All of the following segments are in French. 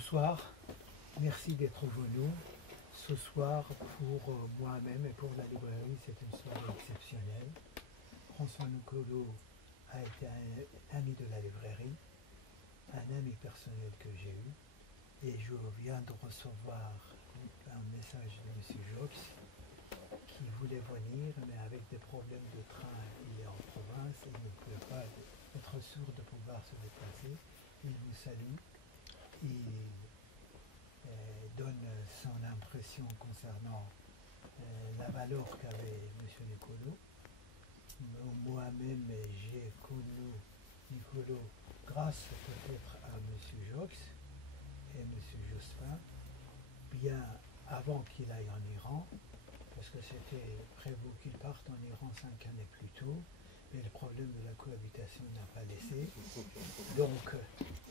Bonsoir, merci d'être venu. Ce soir, pour moi-même et pour la librairie, c'est une soirée exceptionnelle. François Nicolo a été un ami de la librairie, un ami personnel que j'ai eu, et je viens de recevoir un message de M. Jox qui voulait venir, mais avec des problèmes de train, il est en province, il ne peut pas être sûr de pouvoir se déplacer. Il vous salue, il donne son impression concernant la valeur qu'avait M. Nicolo. Moi-même, j'ai connu Nicolo grâce peut-être à M. Jox et M. Jospin, bien avant qu'il aille en Iran, parce que c'était prévu qu'il parte en Iran 5 années plus tôt, mais le problème de la cohabitation n'a pas laissé. Donc,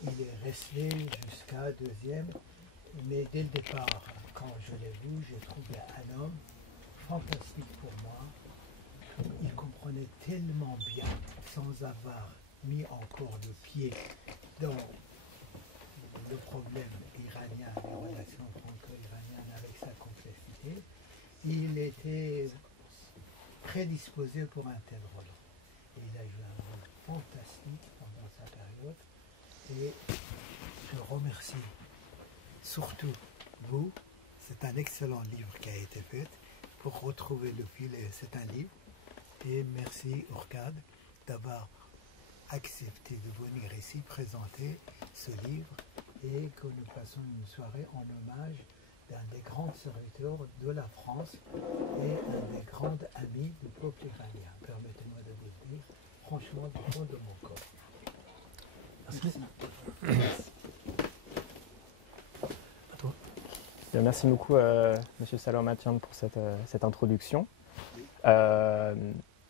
il est resté jusqu'à deuxième, mais dès le départ, quand je l'ai vu, j'ai trouvé un homme fantastique pour moi. Il comprenait tellement bien, sans avoir mis encore le pied dans le problème iranien, les relations franco-iraniennes avec sa complexité. Il était prédisposé pour un tel rôle. Et il a joué un rôle fantastique pendant sa période. Et je remercie surtout vous. C'est un excellent livre qui a été fait. Pour retrouver le fil, c'est un livre. Et merci Orcade d'avoir accepté de venir ici présenter ce livre et que nous passons une soirée en hommage d'un des grands serviteurs de la France et un des grands amis du peuple iranien. Permettez-moi de vous le dire, franchement, du fond de mon corps. Merci. Merci beaucoup, Monsieur Salomatian, pour cette introduction.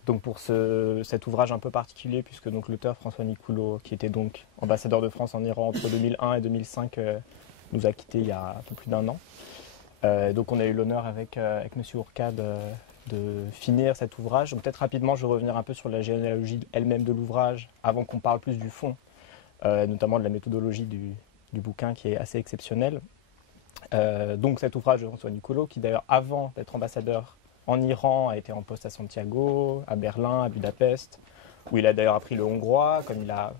Donc pour cet ouvrage un peu particulier, puisque donc l'auteur François Nicolo, qui était donc ambassadeur de France en Iran entre 2001 et 2005, nous a quittés il y a un peu plus d'un an. Donc on a eu l'honneur avec Monsieur Ourcade de finir cet ouvrage. Donc peut-être rapidement, je vais revenir un peu sur la généalogie elle-même de l'ouvrage, avant qu'on parle plus du fond, notamment de la méthodologie du bouquin qui est assez exceptionnelle. Donc cet ouvrage de François Nicolo, qui d'ailleurs avant d'être ambassadeur en Iran a été en poste à Santiago, à Berlin, à Budapest, où il a d'ailleurs appris le hongrois, comme il a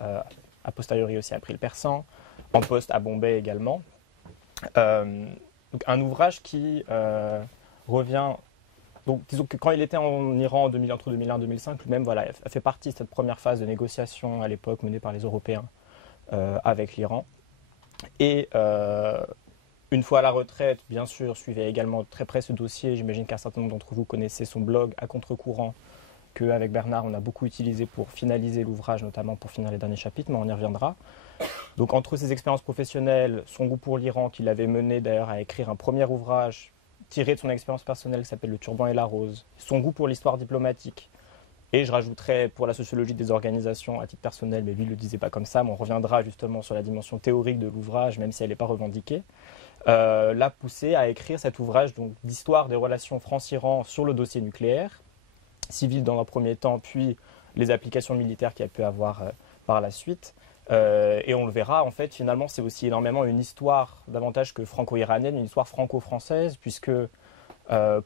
a posteriori aussi appris le persan, en poste à Bombay également. Donc un ouvrage qui revient, donc disons que quand il était en Iran entre 2001 et 2005, lui-même voilà, a fait partie de cette première phase de négociation à l'époque menée par les Européens avec l'Iran. Et une fois à la retraite, bien sûr, suivait également très près ce dossier. J'imagine qu'un certain nombre d'entre vous connaissez son blog à contre-courant, qu'avec Bernard, on a beaucoup utilisé pour finaliser l'ouvrage, notamment pour finir les derniers chapitres, mais on y reviendra. Donc entre ses expériences professionnelles, son goût pour l'Iran, qui l'avait mené d'ailleurs à écrire un premier ouvrage tiré de son expérience personnelle qui s'appelle Le Turban et la Rose, son goût pour l'histoire diplomatique, et je rajouterais pour la sociologie des organisations à titre personnel, mais lui ne le disait pas comme ça, mais on reviendra justement sur la dimension théorique de l'ouvrage, même si elle n'est pas revendiquée, l'a poussé à écrire cet ouvrage d'histoire des relations France-Iran sur le dossier nucléaire, civil dans un premier temps, puis les applications militaires qu'il y a pu avoir par la suite. Et on le verra, en fait, finalement, c'est aussi énormément une histoire, davantage que franco-iranienne, une histoire franco-française, puisque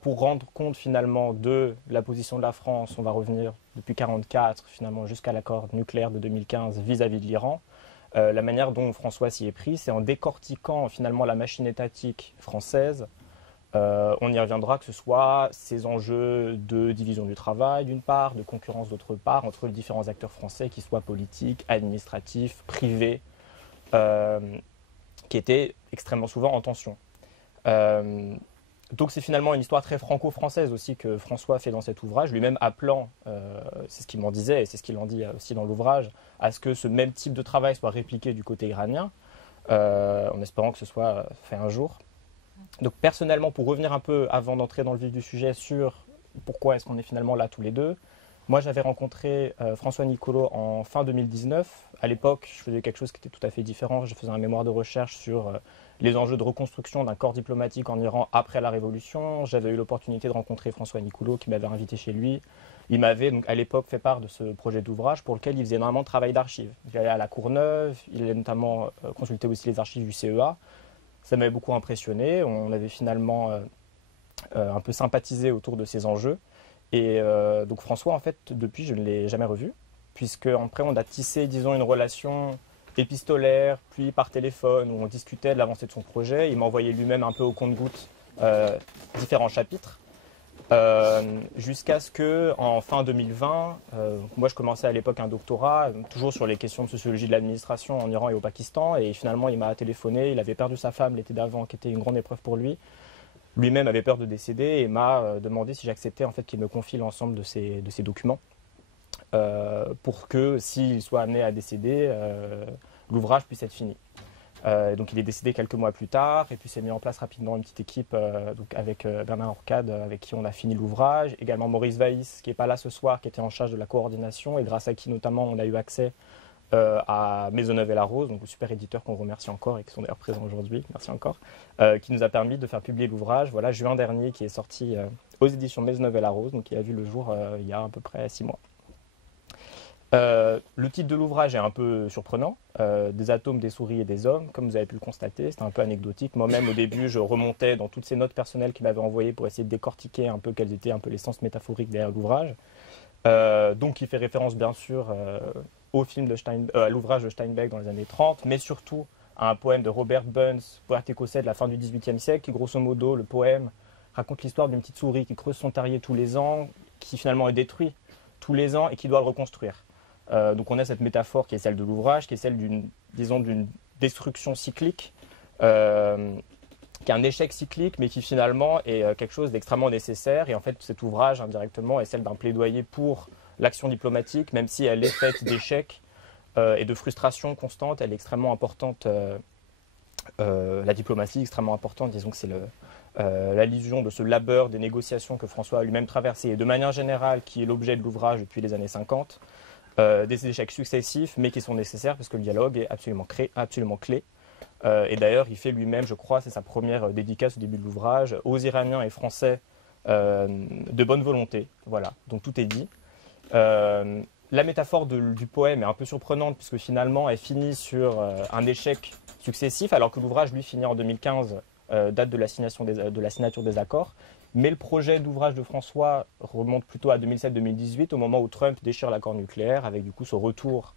pour rendre compte finalement de la position de la France, on va revenir depuis 1944 finalement jusqu'à l'accord nucléaire de 2015 vis-à-vis de l'Iran. La manière dont François s'y est pris, c'est en décortiquant finalement la machine étatique française. On y reviendra, que ce soit ces enjeux de division du travail d'une part, de concurrence d'autre part, entre les différents acteurs français, qu'ils soient politiques, administratifs, privés, qui étaient extrêmement souvent en tension. Donc c'est finalement une histoire très franco-française aussi que François fait dans cet ouvrage, lui-même appelant, c'est ce qu'il m'en disait et c'est ce qu'il en dit aussi dans l'ouvrage, à ce que ce même type de travail soit répliqué du côté iranien, en espérant que ce soit fait un jour. Donc personnellement, pour revenir un peu avant d'entrer dans le vif du sujet sur pourquoi est-ce qu'on est finalement là tous les deux, moi j'avais rencontré François Nicolo en fin 2019. À l'époque, je faisais quelque chose qui était tout à fait différent. Je faisais un mémoire de recherche sur les enjeux de reconstruction d'un corps diplomatique en Iran après la Révolution. J'avais eu l'opportunité de rencontrer François Nicoulot qui m'avait invité chez lui. Il m'avait donc à l'époque fait part de ce projet d'ouvrage pour lequel il faisait énormément de travail d'archives. Il allait à la Courneuve, il a notamment consulté aussi les archives du CEA. Ça m'avait beaucoup impressionné. On avait finalement un peu sympathisé autour de ces enjeux. Et donc François, en fait, depuis, je ne l'ai jamais revu, puisque après, on a tissé, disons, une relation épistolaire, puis par téléphone, où on discutait de l'avancée de son projet. Il m'envoyait lui-même un peu au compte-gouttes différents chapitres, jusqu'à ce que, en fin 2020, moi je commençais à l'époque un doctorat, toujours sur les questions de sociologie de l'administration en Iran et au Pakistan, et finalement il m'a téléphoné, il avait perdu sa femme l'été d'avant, qui était une grande épreuve pour lui. Lui-même avait peur de décéder et m'a demandé si j'acceptais en fait qu'il me confie l'ensemble de ces documents. Pour que s'il soit amené à décéder, l'ouvrage puisse être fini. Donc il est décédé quelques mois plus tard et puis s'est mis en place rapidement une petite équipe donc avec Bernard Orcade avec qui on a fini l'ouvrage, également Maurice Vaïs qui n'est pas là ce soir, qui était en charge de la coordination et grâce à qui notamment on a eu accès à Maisonneuve et la Rose, donc au super éditeur qu'on remercie encore et qui sont d'ailleurs présents aujourd'hui, merci encore, qui nous a permis de faire publier l'ouvrage, voilà, juin dernier, qui est sorti aux éditions Maisonneuve et la Rose, donc qui a vu le jour il y a à peu près 6 mois. Le titre de l'ouvrage est un peu surprenant, des atomes, des souris et des hommes, comme vous avez pu le constater, c'est un peu anecdotique. Moi-même au début je remontais dans toutes ces notes personnelles qu'il m'avait envoyées pour essayer de décortiquer un peu quels étaient un peu les sens métaphoriques derrière l'ouvrage. Donc il fait référence bien sûr au film de à l'ouvrage de Steinbeck dans les années 30, mais surtout à un poème de Robert Burns, poète écossais de la fin du XVIIIe siècle, qui grosso modo, le poème raconte l'histoire d'une petite souris qui creuse son terrier tous les ans, qui finalement est détruit tous les ans et qui doit le reconstruire. Donc on a cette métaphore qui est celle de l'ouvrage, qui est celle d'une destruction cyclique, qui est un échec cyclique, mais qui finalement est quelque chose d'extrêmement nécessaire. Et en fait, cet ouvrage, indirectement, est celle d'un plaidoyer pour l'action diplomatique, même si elle est faite d'échecs et de frustrations constantes. Elle est extrêmement importante, la diplomatie est extrêmement importante. Disons que c'est l'allusion de ce labeur des négociations que François a lui-même traversé, et de manière générale, qui est l'objet de l'ouvrage depuis les années 50. Des échecs successifs, mais qui sont nécessaires parce que le dialogue est absolument clé. Et d'ailleurs, il fait lui-même, je crois, c'est sa première dédicace au début de l'ouvrage, aux Iraniens et Français de bonne volonté. Voilà, donc tout est dit. La métaphore du poème est un peu surprenante puisque finalement, elle finit sur un échec successif, alors que l'ouvrage, lui, finit en 2015, date de la signature des accords. Mais le projet d'ouvrage de François remonte plutôt à 2007-2018, au moment où Trump déchire l'accord nucléaire, avec du coup ce retour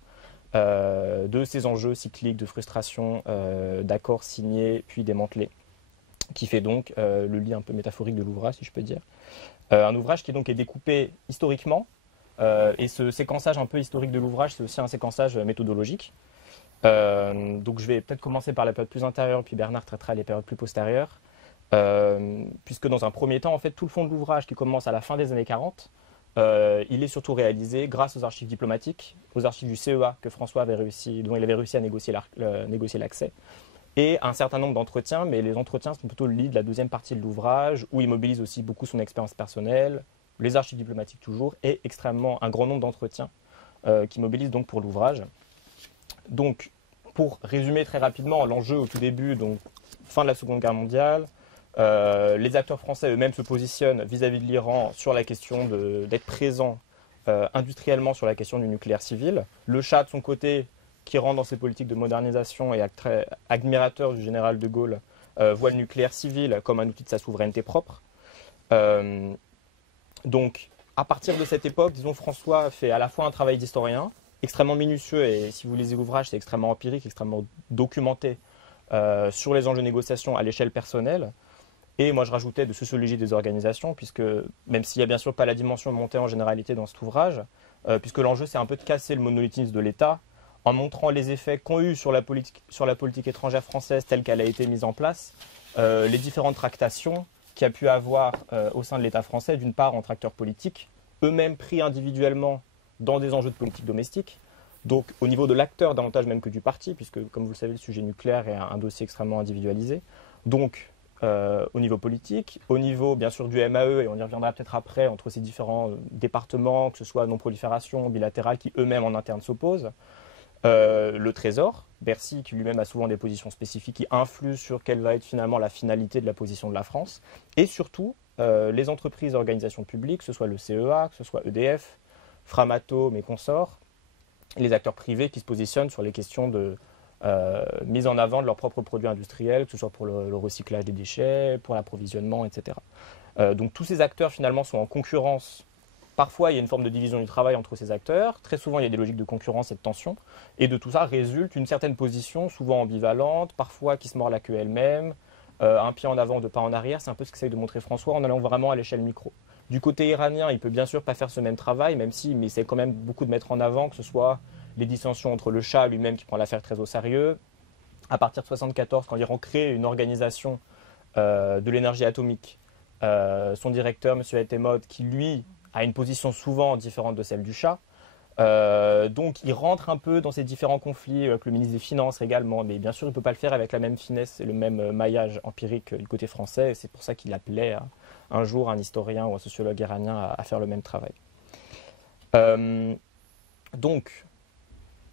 de ces enjeux cycliques de frustration, d'accords signés puis démantelés, qui fait donc le lit un peu métaphorique de l'ouvrage, si je peux dire. Un ouvrage qui donc est découpé historiquement, et ce séquençage un peu historique de l'ouvrage, c'est aussi un séquençage méthodologique. Donc je vais peut-être commencer par la période plus antérieure, puis Bernard traitera les périodes plus postérieures. Puisque dans un premier temps, en fait, tout le fond de l'ouvrage qui commence à la fin des années 40, il est surtout réalisé grâce aux archives diplomatiques, aux archives du CEA que François avait réussi, dont il avait réussi à négocier l'accès, et un certain nombre d'entretiens, mais les entretiens sont plutôt le lit de la deuxième partie de l'ouvrage, où il mobilise aussi beaucoup son expérience personnelle, les archives diplomatiques toujours, et un grand nombre d'entretiens qui mobilisent donc pour l'ouvrage. Donc, pour résumer très rapidement, l'enjeu au tout début, donc fin de la Seconde Guerre mondiale, les acteurs français eux-mêmes se positionnent vis-à-vis de l'Iran sur la question d'être présents industriellement sur la question du nucléaire civil. Le Shah, de son côté, qui rentre dans ses politiques de modernisation et est très admirateur du général de Gaulle, voit le nucléaire civil comme un outil de sa souveraineté propre. Donc, à partir de cette époque, disons, François fait à la fois un travail d'historien, extrêmement minutieux, et si vous lisez l'ouvrage, c'est extrêmement empirique, extrêmement documenté, sur les enjeux de négociation à l'échelle personnelle. Et moi, je rajoutais de sociologie des organisations, puisque même s'il n'y a bien sûr pas la dimension montée en généralité dans cet ouvrage, puisque l'enjeu, c'est un peu de casser le monolithisme de l'État, en montrant les effets qu'ont eu sur la politique étrangère française telle qu'elle a été mise en place, les différentes tractations qu'il y a pu avoir au sein de l'État français, d'une part entre acteurs politiques, eux-mêmes pris individuellement dans des enjeux de politique domestique, donc au niveau de l'acteur davantage même que du parti, puisque comme vous le savez, le sujet nucléaire est un dossier extrêmement individualisé, donc au niveau politique, au niveau bien sûr du MAE, et on y reviendra peut-être après, entre ces différents départements, que ce soit non-prolifération, bilatérale, qui eux-mêmes en interne s'opposent, le Trésor, Bercy, qui lui-même a souvent des positions spécifiques qui influent sur quelle va être finalement la finalité de la position de la France, et surtout les entreprises et organisations publiques, que ce soit le CEA, que ce soit EDF, Framatome et consorts, les acteurs privés qui se positionnent sur les questions de mise en avant de leurs propres produits industriels, que ce soit pour le recyclage des déchets, pour l'approvisionnement, etc. Donc tous ces acteurs finalement sont en concurrence. Parfois, il y a une forme de division du travail entre ces acteurs. Très souvent, il y a des logiques de concurrence et de tension. Et de tout ça résulte une certaine position, souvent ambivalente, parfois qui se mord la queue elle-même, un pied en avant, deux pas en arrière. C'est un peu ce qu'essaye de montrer François en allant vraiment à l'échelle micro. Du côté iranien, il peut bien sûr pas faire ce même travail, même si, mais c'est quand même beaucoup de mettre en avant, que ce soit les dissensions entre le Shah lui-même qui prend l'affaire très au sérieux. À partir de 1974, quand l'Iran crée une organisation de l'énergie atomique, son directeur, M. Etemod, qui lui a une position souvent différente de celle du Shah. Donc il rentre un peu dans ces différents conflits avec le ministre des Finances également, mais bien sûr il ne peut pas le faire avec la même finesse et le même maillage empirique du côté français, et c'est pour ça qu'il appelait un jour un historien ou un sociologue iranien à faire le même travail. Donc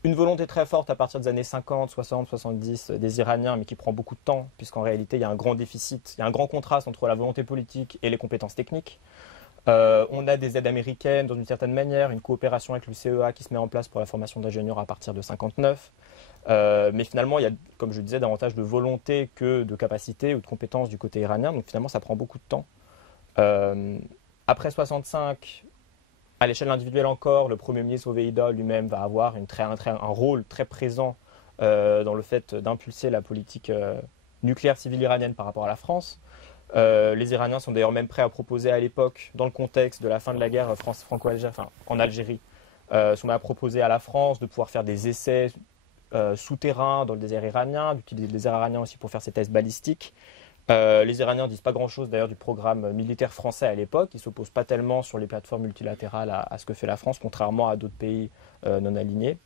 une volonté très forte à partir des années 50, 60, 70 des Iraniens, mais qui prend beaucoup de temps, puisqu'en réalité il y a un grand déficit, il y a un grand contraste entre la volonté politique et les compétences techniques. On a des aides américaines dans une certaine manière, une coopération avec le CEA qui se met en place pour la formation d'ingénieurs à partir de 1959. Mais finalement, il y a, comme je disais, davantage de volonté que de capacité ou de compétences du côté iranien. Donc finalement, ça prend beaucoup de temps. Après 1965, à l'échelle individuelle encore, le Premier ministre Oveida lui-même va avoir un rôle très présent dans le fait d'impulser la politique nucléaire civile iranienne par rapport à la France. Les Iraniens sont d'ailleurs même prêts à proposer à l'époque, dans le contexte de la fin de la guerre franco-algérienne, en Algérie, sont à proposer à la France de pouvoir faire des essais souterrains dans le désert iranien, d'utiliser le désert iranien aussi pour faire ses tests balistiques. Les Iraniens ne disent pas grand-chose d'ailleurs du programme militaire français à l'époque. Ils ne s'opposent pas tellement sur les plateformes multilatérales à ce que fait la France, contrairement à d'autres pays non alignés.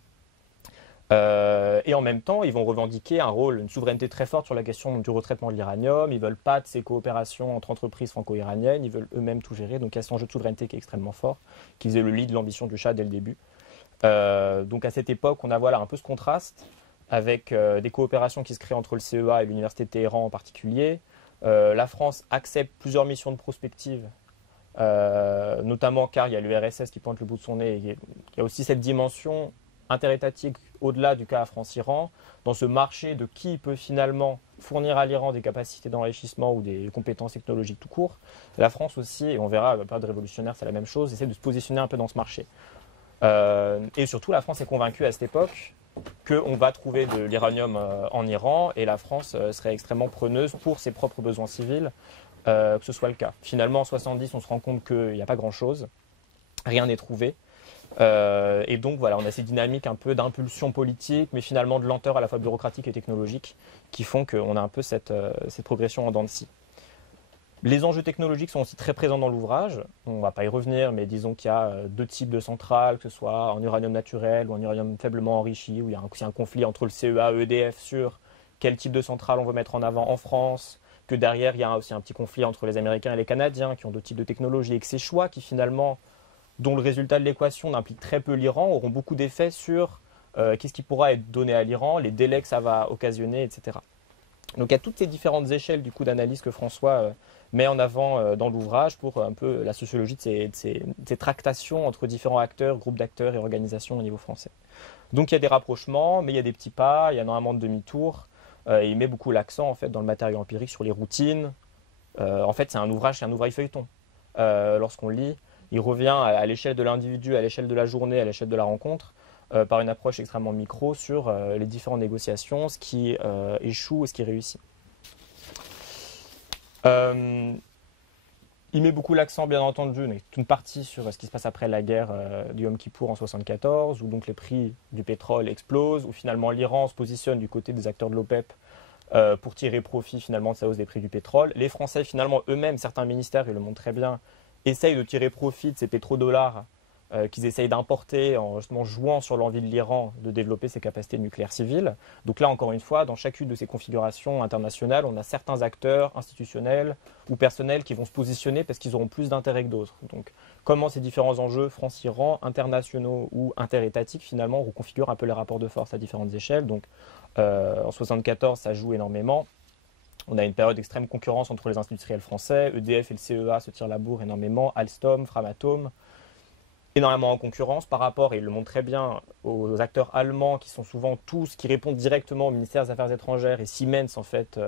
Et en même temps, ils vont revendiquer un rôle, une souveraineté très forte sur la question du retraitement de l'uranium. Ils ne veulent pas de ces coopérations entre entreprises franco-iraniennes. Ils veulent eux-mêmes tout gérer. Donc il y a cet enjeu de souveraineté qui est extrêmement fort, qui faisait le lit de l'ambition du Shah dès le début. Donc à cette époque, on a un peu ce contraste avec des coopérations qui se créent entre le CEA et l'Université de Téhéran en particulier. La France accepte plusieurs missions de prospective, notamment car il y a l'URSS qui pointe le bout de son nez. Il y a aussi cette dimension interétatique au-delà du cas France-Iran, dans ce marché de qui peut finalement fournir à l'Iran des capacités d'enrichissement ou des compétences technologiques tout court. La France aussi, et on verra, à la période révolutionnaire, c'est la même chose, essaie de se positionner un peu dans ce marché. Et surtout, la France est convaincue à cette époque qu'on va trouver de l'uranium en Iran, et la France serait extrêmement preneuse pour ses propres besoins civils, que ce soit le cas. Finalement, en 1970, on se rend compte qu'il n'y a pas grand-chose, rien n'est trouvé. Et donc voilà, on a ces dynamiques un peu d'impulsion politique, mais finalement de lenteur à la fois bureaucratique et technologique, qui font qu'on a un peu cette progression en dents de scie. Les enjeux technologiques sont aussi très présents dans l'ouvrage. On ne va pas y revenir, mais disons qu'il y a deux types de centrales, que ce soit en uranium naturel ou en uranium faiblement enrichi, où il y a aussi un conflit entre le CEA et EDF sur quel type de centrale on veut mettre en avant en France, que derrière il y a aussi un petit conflit entre les Américains et les Canadiens qui ont deux types de technologies, et que ces choix qui finalement, dont le résultat de l'équation n'implique très peu l'Iran, auront beaucoup d'effets sur qu'est-ce qui pourra être donné à l'Iran, les délais que ça va occasionner, etc. Donc il y a toutes ces différentes échelles du coup d'analyse que François met en avant dans l'ouvrage pour un peu la sociologie de ces tractations entre différents acteurs, groupes d'acteurs et organisations au niveau français. Donc il y a des rapprochements, mais il y a des petits pas, il y a énormément de demi-tours. Et il met beaucoup l'accent en fait dans le matériau empirique sur les routines. En fait c'est un ouvrage feuilleton. Lorsqu'on lit, il revient à l'échelle de l'individu, à l'échelle de la journée, à l'échelle de la rencontre, par une approche extrêmement micro sur les différentes négociations, ce qui échoue et ce qui réussit. Il met beaucoup l'accent, bien entendu, mais toute une partie sur ce qui se passe après la guerre du Yom Kippour en 1974, où donc les prix du pétrole explosent, où finalement l'Iran se positionne du côté des acteurs de l'OPEP pour tirer profit finalement de sa hausse des prix du pétrole. Les Français, finalement, eux-mêmes, certains ministères, ils le montrent très bien, essayent de tirer profit de ces pétrodollars qu'ils essayent d'importer en justement jouant sur l'envie de l'Iran de développer ses capacités nucléaires civiles. Donc là, encore une fois, dans chacune de ces configurations internationales, on a certains acteurs institutionnels ou personnels qui vont se positionner parce qu'ils auront plus d'intérêt que d'autres. Donc comment ces différents enjeux France-Iran, internationaux ou interétatiques, finalement, reconfigurent un peu les rapports de force à différentes échelles. Donc en 1974, ça joue énormément. On a une période d'extrême concurrence entre les industriels français. EDF et le CEA se tirent la bourre énormément. Alstom, Framatome, énormément en concurrence par rapport, et il le montre très bien, aux acteurs allemands qui sont souvent tous, qui répondent directement au ministère des Affaires étrangères, et Siemens en fait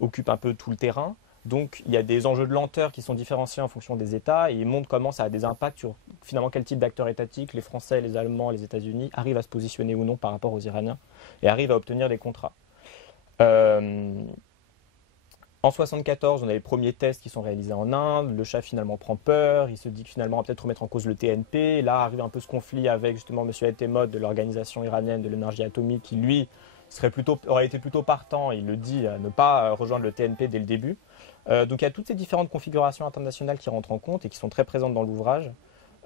occupe un peu tout le terrain. Donc il y a des enjeux de lenteur qui sont différenciés en fonction des États, et il montre comment ça a des impacts sur finalement quel type d'acteurs étatiques les Français, les Allemands, les États-Unis arrivent à se positionner ou non par rapport aux Iraniens, et arrivent à obtenir des contrats. En 1974, on a les premiers tests qui sont réalisés en Inde. Le Shah finalement prend peur. Il se dit que finalement on va peut-être remettre en cause le TNP. Là arrive un peu ce conflit avec justement M. Etemod de l'organisation iranienne de l'énergie atomique qui lui aurait été plutôt partant, il le dit, à ne pas rejoindre le TNP dès le début. Donc il y a toutes ces différentes configurations internationales qui rentrent en compte et qui sont très présentes dans l'ouvrage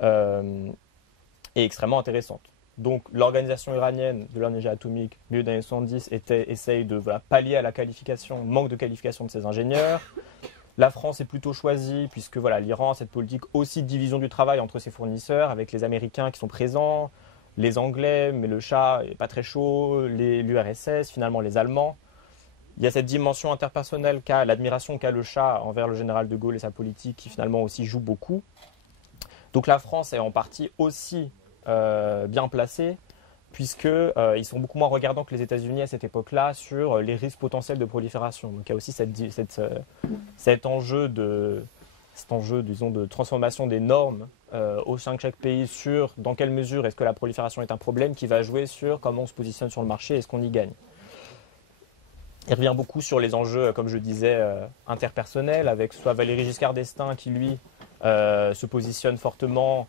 et extrêmement intéressantes. Donc l'organisation iranienne de l'énergie atomique, milieu des années 70, essaye de pallier à la manque de qualification de ses ingénieurs. La France est plutôt choisie, puisque l'Iran a cette politique aussi de division du travail entre ses fournisseurs, avec les Américains qui sont présents, les Anglais, mais le Shah n'est pas très chaud, l'URSS, finalement les Allemands. Il y a cette dimension interpersonnelle l'admiration qu'a le Shah envers le général de Gaulle et sa politique, qui finalement aussi joue beaucoup. Donc la France est en partie aussi bien placés, puisqu'ils sont beaucoup moins regardants que les États-Unis à cette époque-là sur les risques potentiels de prolifération. Donc il y a aussi cet enjeu de transformation des normes au sein de chaque pays sur dans quelle mesure est-ce que la prolifération est un problème qui va jouer sur comment on se positionne sur le marché et ce qu'on y gagne. Il revient beaucoup sur les enjeux, comme je disais, interpersonnels, avec soit Valéry Giscard d'Estaing qui, lui, se positionne fortement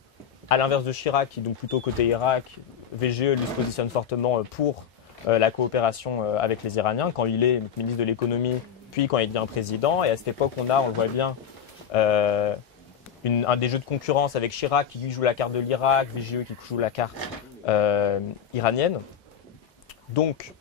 à l'inverse de Chirac, qui donc plutôt côté Irak. VGE lui se positionne fortement pour la coopération avec les Iraniens quand il est ministre de l'économie, puis quand il devient président. Et à cette époque, on le voit bien, un des jeux de concurrence avec Chirac qui joue la carte de l'Irak, VGE qui joue la carte iranienne. Donc,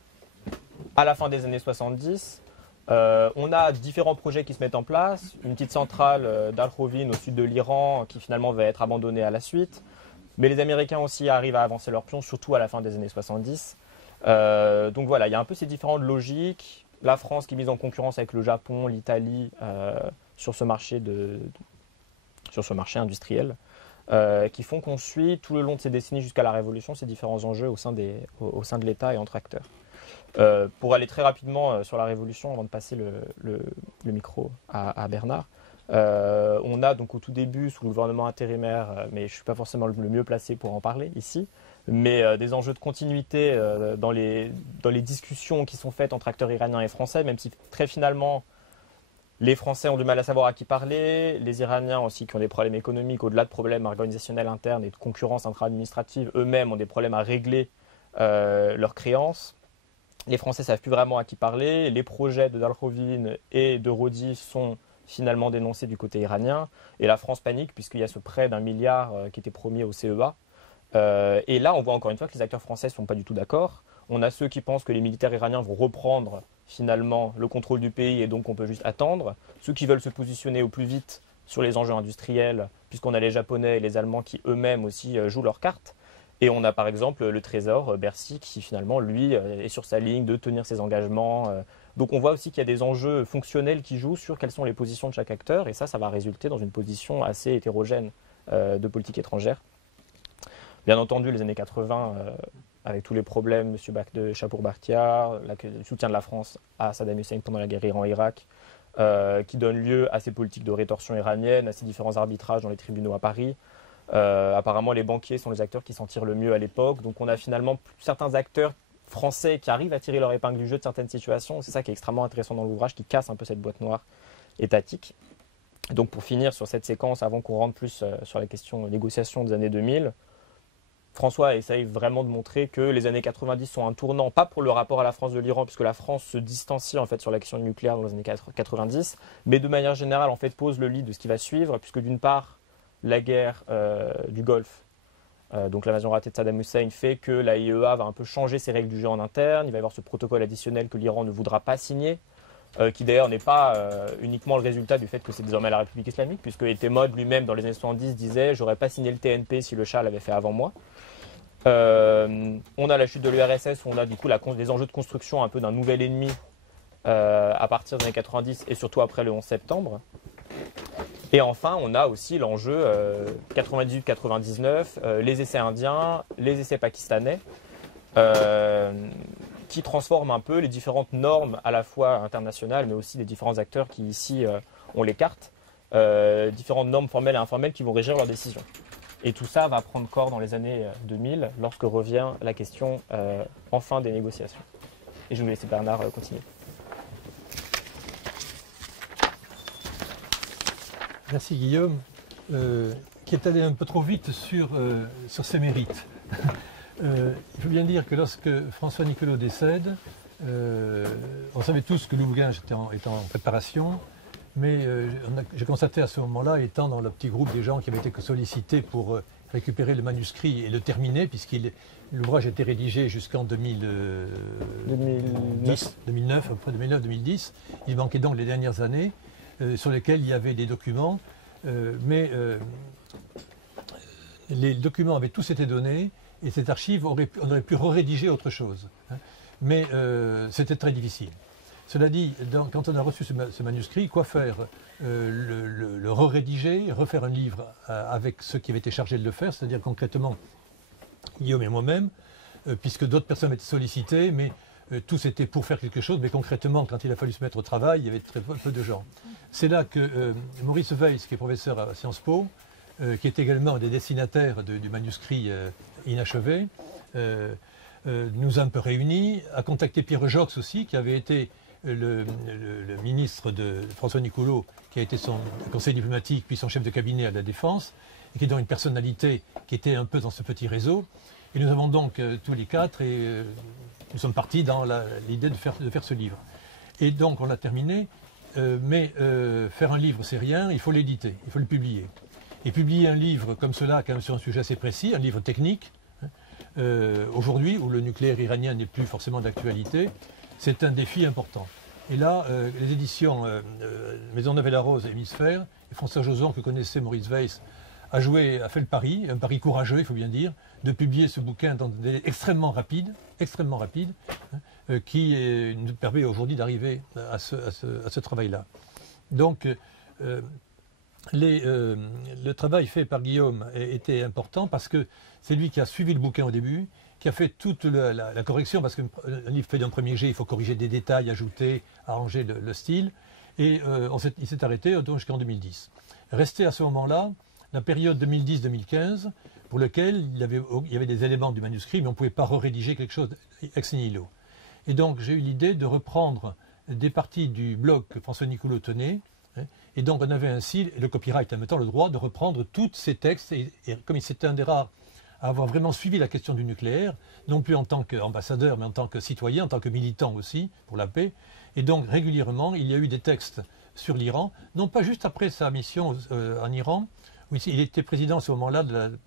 à la fin des années 70, on a différents projets qui se mettent en place. Une petite centrale d'Al-Rovin au sud de l'Iran qui finalement va être abandonnée à la suite. Mais les Américains aussi arrivent à avancer leur pion, surtout à la fin des années 70. Donc voilà, il y a un peu ces différentes logiques. La France qui est mise en concurrence avec le Japon, l'Italie sur ce marché industriel, qui font qu'on suit tout le long de ces décennies jusqu'à la Révolution ces différents enjeux au sein de l'État et entre acteurs. Pour aller très rapidement sur la Révolution, avant de passer le micro à Bernard, on a donc au tout début, sous le gouvernement intérimaire, mais je ne suis pas forcément le mieux placé pour en parler ici, mais des enjeux de continuité dans les discussions qui sont faites entre acteurs iraniens et français, même si très finalement les Français ont du mal à savoir à qui parler, les Iraniens aussi qui ont des problèmes économiques, au-delà de problèmes organisationnels internes et de concurrence intra-administrative, eux-mêmes ont des problèmes à régler leurs créances. Les Français ne savent plus vraiment à qui parler. Les projets de Dal-Rovin et de Rodi sont finalement dénoncés du côté iranien. Et la France panique puisqu'il y a ce prêt d'1 milliard qui était promis au CEA. Et là, on voit encore une fois que les acteurs français ne sont pas du tout d'accord. On a ceux qui pensent que les militaires iraniens vont reprendre finalement le contrôle du pays et donc on peut juste attendre. Ceux qui veulent se positionner au plus vite sur les enjeux industriels, puisqu'on a les Japonais et les Allemands qui eux-mêmes aussi jouent leurs cartes. Et on a par exemple le Trésor, Bercy, qui finalement, lui, est sur sa ligne de tenir ses engagements. Donc on voit aussi qu'il y a des enjeux fonctionnels qui jouent sur quelles sont les positions de chaque acteur. Et ça va résulter dans une position assez hétérogène de politique étrangère. Bien entendu, les années 80, avec tous les problèmes, de Chapour Bakhtiar, le soutien de la France à Saddam Hussein pendant la guerre Iran-Irak, qui donne lieu à ces politiques de rétorsion iranienne, à ces différents arbitrages dans les tribunaux à Paris. Apparemment, les banquiers sont les acteurs qui s'en tirent le mieux à l'époque. Donc on a finalement certains acteurs français qui arrivent à tirer leur épingle du jeu de certaines situations. C'est ça qui est extrêmement intéressant dans l'ouvrage, qui casse un peu cette boîte noire étatique. Donc pour finir sur cette séquence, avant qu'on rentre plus sur la question négociation des années 2000, François essaye vraiment de montrer que les années 90 sont un tournant, pas pour le rapport à la France de l'Iran, puisque la France se distancie en fait sur la question nucléaire dans les années 90, mais de manière générale en fait pose le lit de ce qui va suivre, puisque d'une part, la guerre du Golfe Donc l'invasion ratée de Saddam Hussein fait que la IEA va un peu changer ses règles du jeu en interne. Il va y avoir ce protocole additionnel que l'Iran ne voudra pas signer, qui d'ailleurs n'est pas uniquement le résultat du fait que c'est désormais la République islamique, puisque Etemod lui-même dans les années 70 disait « j'aurais pas signé le TNP si le Shah l'avait fait avant moi ». On a la chute de l'URSS, on a du coup les enjeux de construction un peu d'un nouvel ennemi à partir des années 90 et surtout après le 11 septembre. Et enfin, on a aussi l'enjeu 98-99, les essais indiens, les essais pakistanais, qui transforment un peu les différentes normes à la fois internationales, mais aussi des différents acteurs qui ici ont les cartes, différentes normes formelles et informelles qui vont régir leurs décisions. Et tout ça va prendre corps dans les années 2000, lorsque revient la question enfin des négociations. Et je vais laisser Bernard continuer. Merci Guillaume, qui est allé un peu trop vite sur ses mérites. Il faut bien dire que lorsque François Nicolot décède, on savait tous que l'ouvrage était en préparation, mais j'ai constaté à ce moment-là, étant dans le petit groupe des gens qui avaient été sollicités pour récupérer le manuscrit et le terminer, puisque l'ouvrage était rédigé jusqu'en 2009, à peu près 2009-2010. Il manquait donc les dernières années, sur lesquelles il y avait des documents, mais les documents avaient tous été donnés, et cette archive, on aurait pu rédiger autre chose. Hein. Mais c'était très difficile. Cela dit, quand on a reçu ce manuscrit, quoi faire? Le rédiger, refaire un livre avec ceux qui avaient été chargés de le faire, c'est-à-dire concrètement Guillaume et moi-même, puisque d'autres personnes étaient sollicitées, mais tous étaient pour faire quelque chose, mais concrètement, quand il a fallu se mettre au travail, il y avait très peu de gens. C'est là que Maurice Weiss, qui est professeur à Sciences Po, qui est également un des destinataires du manuscrit inachevé, nous a un peu réunis, a contacté Pierre Jox aussi, qui avait été le ministre de François Nicolot, qui a été son conseiller diplomatique, puis son chef de cabinet à la Défense, et qui est donc une personnalité qui était un peu dans ce petit réseau. Et nous avons donc tous les quatre, et nous sommes partis dans l'idée de faire ce livre. Et donc on l'a terminé, mais faire un livre c'est rien, il faut l'éditer, il faut le publier. Et publier un livre comme cela, quand même sur un sujet assez précis, un livre technique, aujourd'hui où le nucléaire iranien n'est plus forcément d'actualité, c'est un défi important. Et là, les éditions Maisonneuve et la Rose et Hémisphère, et François Joson, que connaissait Maurice Weiss, a fait le pari, un pari courageux, il faut bien dire, de publier ce bouquin dans des délais extrêmement rapides, qui nous permet aujourd'hui d'arriver à ce travail-là. Donc, le travail fait par Guillaume était important parce que c'est lui qui a suivi le bouquin au début, qui a fait toute la correction, parce qu'un livre fait d'un premier jet, il faut corriger des détails, ajouter, arranger le style, et il s'est arrêté jusqu'en 2010. Resté à ce moment-là, la période 2010-2015, pour lequel il y avait des éléments du manuscrit, mais on ne pouvait pas rédiger quelque chose ex nihilo. Et donc j'ai eu l'idée de reprendre des parties du blog que François Nicolot tenait, et donc on avait ainsi le copyright en même temps le droit de reprendre tous ces textes, et comme c'était un des rares à avoir vraiment suivi la question du nucléaire, non plus en tant qu'ambassadeur, mais en tant que citoyen, en tant que militant aussi, pour la paix. Et donc régulièrement, il y a eu des textes sur l'Iran, non pas juste après sa mission en Iran, où il était président à ce moment-là de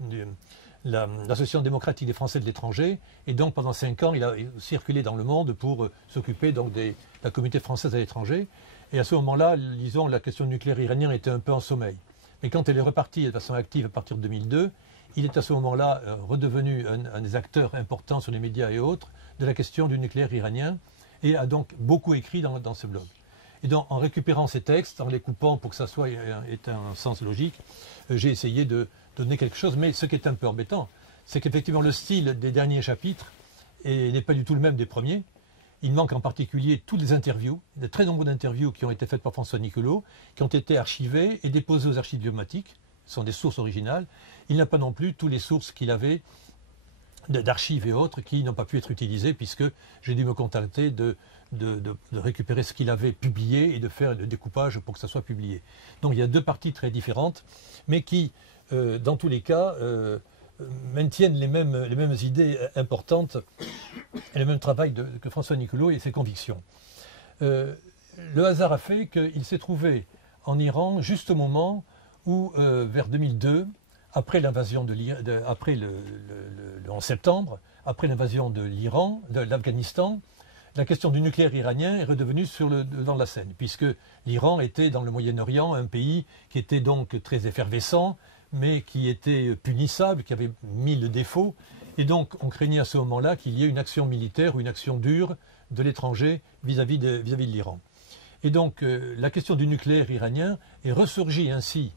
l'Association démocratique des Français de l'étranger, et donc pendant 5 ans, il a circulé dans le monde pour s'occuper donc de la communauté française à l'étranger. Et à ce moment-là, disons, la question nucléaire iranienne était un peu en sommeil. Mais quand elle est repartie de façon active à partir de 2002, il est à ce moment-là redevenu un des acteurs importants sur les médias et autres de la question du nucléaire iranien, et a donc beaucoup écrit dans ce blog. Et donc, en récupérant ces textes, en les coupant pour que ça ait un sens logique, j'ai essayé de donner quelque chose. Mais ce qui est un peu embêtant, c'est qu'effectivement le style des derniers chapitres n'est pas du tout le même des premiers. Il manque en particulier toutes les interviews, de très nombreuses interviews qui ont été faites par François Nicolot, qui ont été archivées et déposées aux archives diplomatiques. Ce sont des sources originales. Il n'a pas non plus toutes les sources qu'il avait d'archives et autres qui n'ont pas pu être utilisées, puisque j'ai dû me contenter de récupérer ce qu'il avait publié et de faire le découpage pour que ça soit publié. Donc il y a deux parties très différentes, mais qui, dans tous les cas, maintiennent les mêmes idées importantes et le même travail que François Nicolot et ses convictions. Le hasard a fait qu'il s'est trouvé en Iran juste au moment où, vers 2002, après l'invasion après le 11 septembre, après l'invasion de l'Iran, de l'Afghanistan, la question du nucléaire iranien est redevenue sur le devant de la scène, puisque l'Iran était dans le Moyen-Orient un pays qui était donc très effervescent, mais qui était punissable, qui avait 1000 défauts. Et donc on craignait à ce moment-là qu'il y ait une action militaire ou une action dure de l'étranger vis-à-vis de l'Iran. Et donc la question du nucléaire iranien est ressurgie ainsi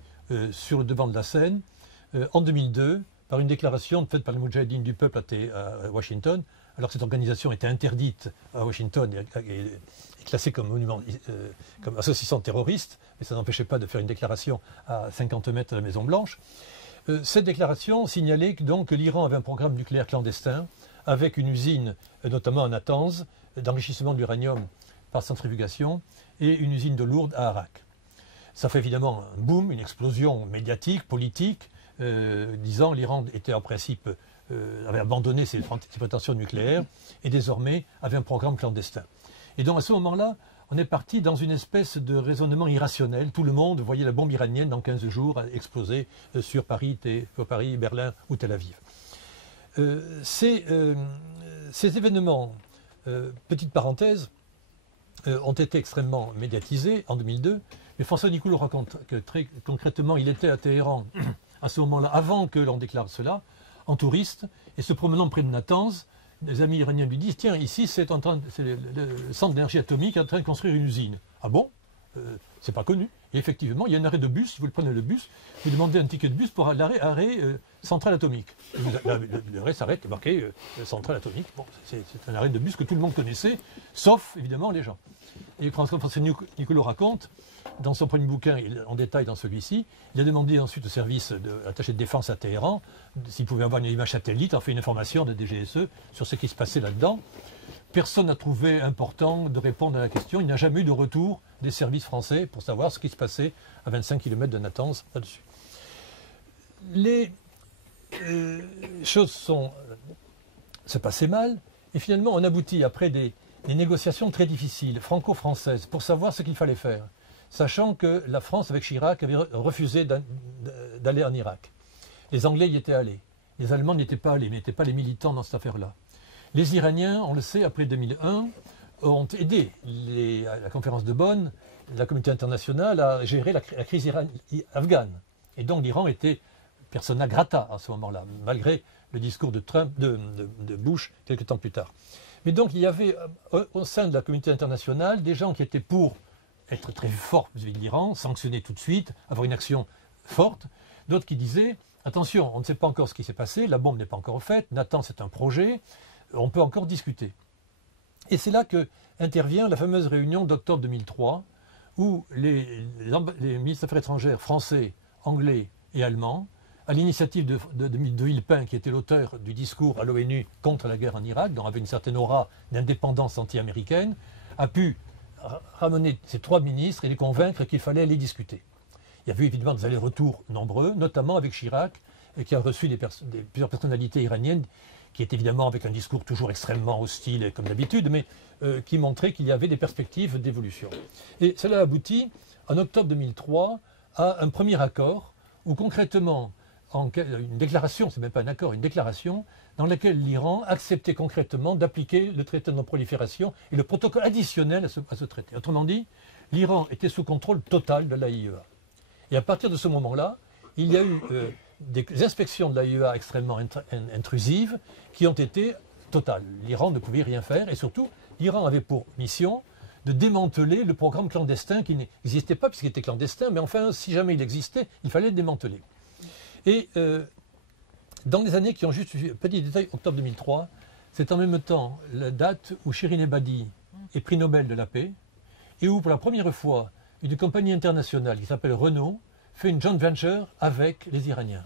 sur le devant de la scène en 2002 par une déclaration faite par les Moudjahidines du peuple à Washington, alors que cette organisation était interdite à Washington et classée comme monument, comme association terroriste, mais ça n'empêchait pas de faire une déclaration à 50 mètres de la Maison-Blanche. Cette déclaration signalait donc que l'Iran avait un programme nucléaire clandestin avec une usine, notamment à Natanz, d'enrichissement de l'uranium par centrifugation, et une usine de Lourdes à Arak. Ça fait évidemment un boom, une explosion médiatique, politique, disant l'Iran était en principe, avait abandonné ses prétentions nucléaires et désormais avait un programme clandestin. Et donc à ce moment-là, on est parti dans une espèce de raisonnement irrationnel. Tout le monde voyait la bombe iranienne dans 15 jours exploser sur Paris, Berlin ou Tel Aviv. Ces événements, petite parenthèse, ont été extrêmement médiatisés en 2002. Mais François Nicoulot raconte que très concrètement, il était à Téhéran à ce moment-là, avant que l'on déclare cela, en touriste, et se promenant près de Natanz, des amis iraniens lui disent « Tiens, ici, c'est le centre d'énergie atomique en train de construire une usine. » Ah bon? C'est pas connu. Et effectivement, il y a un arrêt de bus, si vous prenez le bus, vous demandez un ticket de bus pour l'arrêt centrale atomique. L'arrêt s'arrête, il est marqué centrale atomique. Bon, c'est un arrêt de bus que tout le monde connaissait, sauf évidemment les gens. Et François Nicoulot raconte, dans son premier bouquin, en détail dans celui-ci, il a demandé ensuite au service attaché de défense à Téhéran s'il pouvait avoir une image satellite, en fait une information de DGSE sur ce qui se passait là-dedans. Personne n'a trouvé important de répondre à la question. Il n'y a jamais eu de retour des services français pour savoir ce qui se passait à 25 km de Natanz là-dessus. Les choses se passaient mal et finalement on aboutit après des négociations très difficiles, franco-françaises, pour savoir ce qu'il fallait faire, sachant que la France, avec Chirac, avait refusé d'aller en Irak. Les Anglais y étaient allés. Les Allemands n'y étaient pas allés, mais n'étaient pas les militants dans cette affaire-là. Les Iraniens, on le sait, après 2001, ont aidé la conférence de Bonn, la communauté internationale, à gérer la crise afghane. Et donc l'Iran était persona grata à ce moment-là, malgré le discours de Bush quelques temps plus tard. Mais donc il y avait au sein de la communauté internationale des gens qui étaient pour être très forts vis-à-vis de l'Iran, sanctionner tout de suite, avoir une action forte. D'autres qui disaient, attention, on ne sait pas encore ce qui s'est passé, la bombe n'est pas encore faite, Nathan c'est un projet, on peut encore discuter. Et c'est là que intervient la fameuse réunion d'octobre 2003, où les ministres des Affaires étrangères français, anglais et allemands, à l'initiative de Villepin, qui était l'auteur du discours à l'ONU contre la guerre en Irak, dont avait une certaine aura d'indépendance anti-américaine, a pu ramener ces trois ministres et les convaincre qu'il fallait les discuter. Il y avait évidemment des allers-retours nombreux, notamment avec Chirac, qui a reçu plusieurs personnalités iraniennes, qui étaient évidemment avec un discours toujours extrêmement hostile, comme d'habitude, mais qui montrait qu'il y avait des perspectives d'évolution. Et cela aboutit, en octobre 2003, à un premier accord, où concrètement, une déclaration, c'est même pas un accord, une déclaration, dans laquelle l'Iran acceptait concrètement d'appliquer le traité de non-prolifération et le protocole additionnel à ce traité. Autrement dit, l'Iran était sous contrôle total de l'AIEA. Et à partir de ce moment-là, il y a eu des inspections de l'AIEA extrêmement intrusives qui ont été totales. L'Iran ne pouvait rien faire et surtout, l'Iran avait pour mission de démanteler le programme clandestin qui n'existait pas puisqu'il était clandestin, mais enfin, si jamais il existait, il fallait le démanteler. Et dans les années qui ont juste suivi, petit détail, octobre 2003, c'est en même temps la date où Shirin Ebadi est prix Nobel de la paix et où pour la première fois, une compagnie internationale qui s'appelle Renault fait une joint venture avec les Iraniens.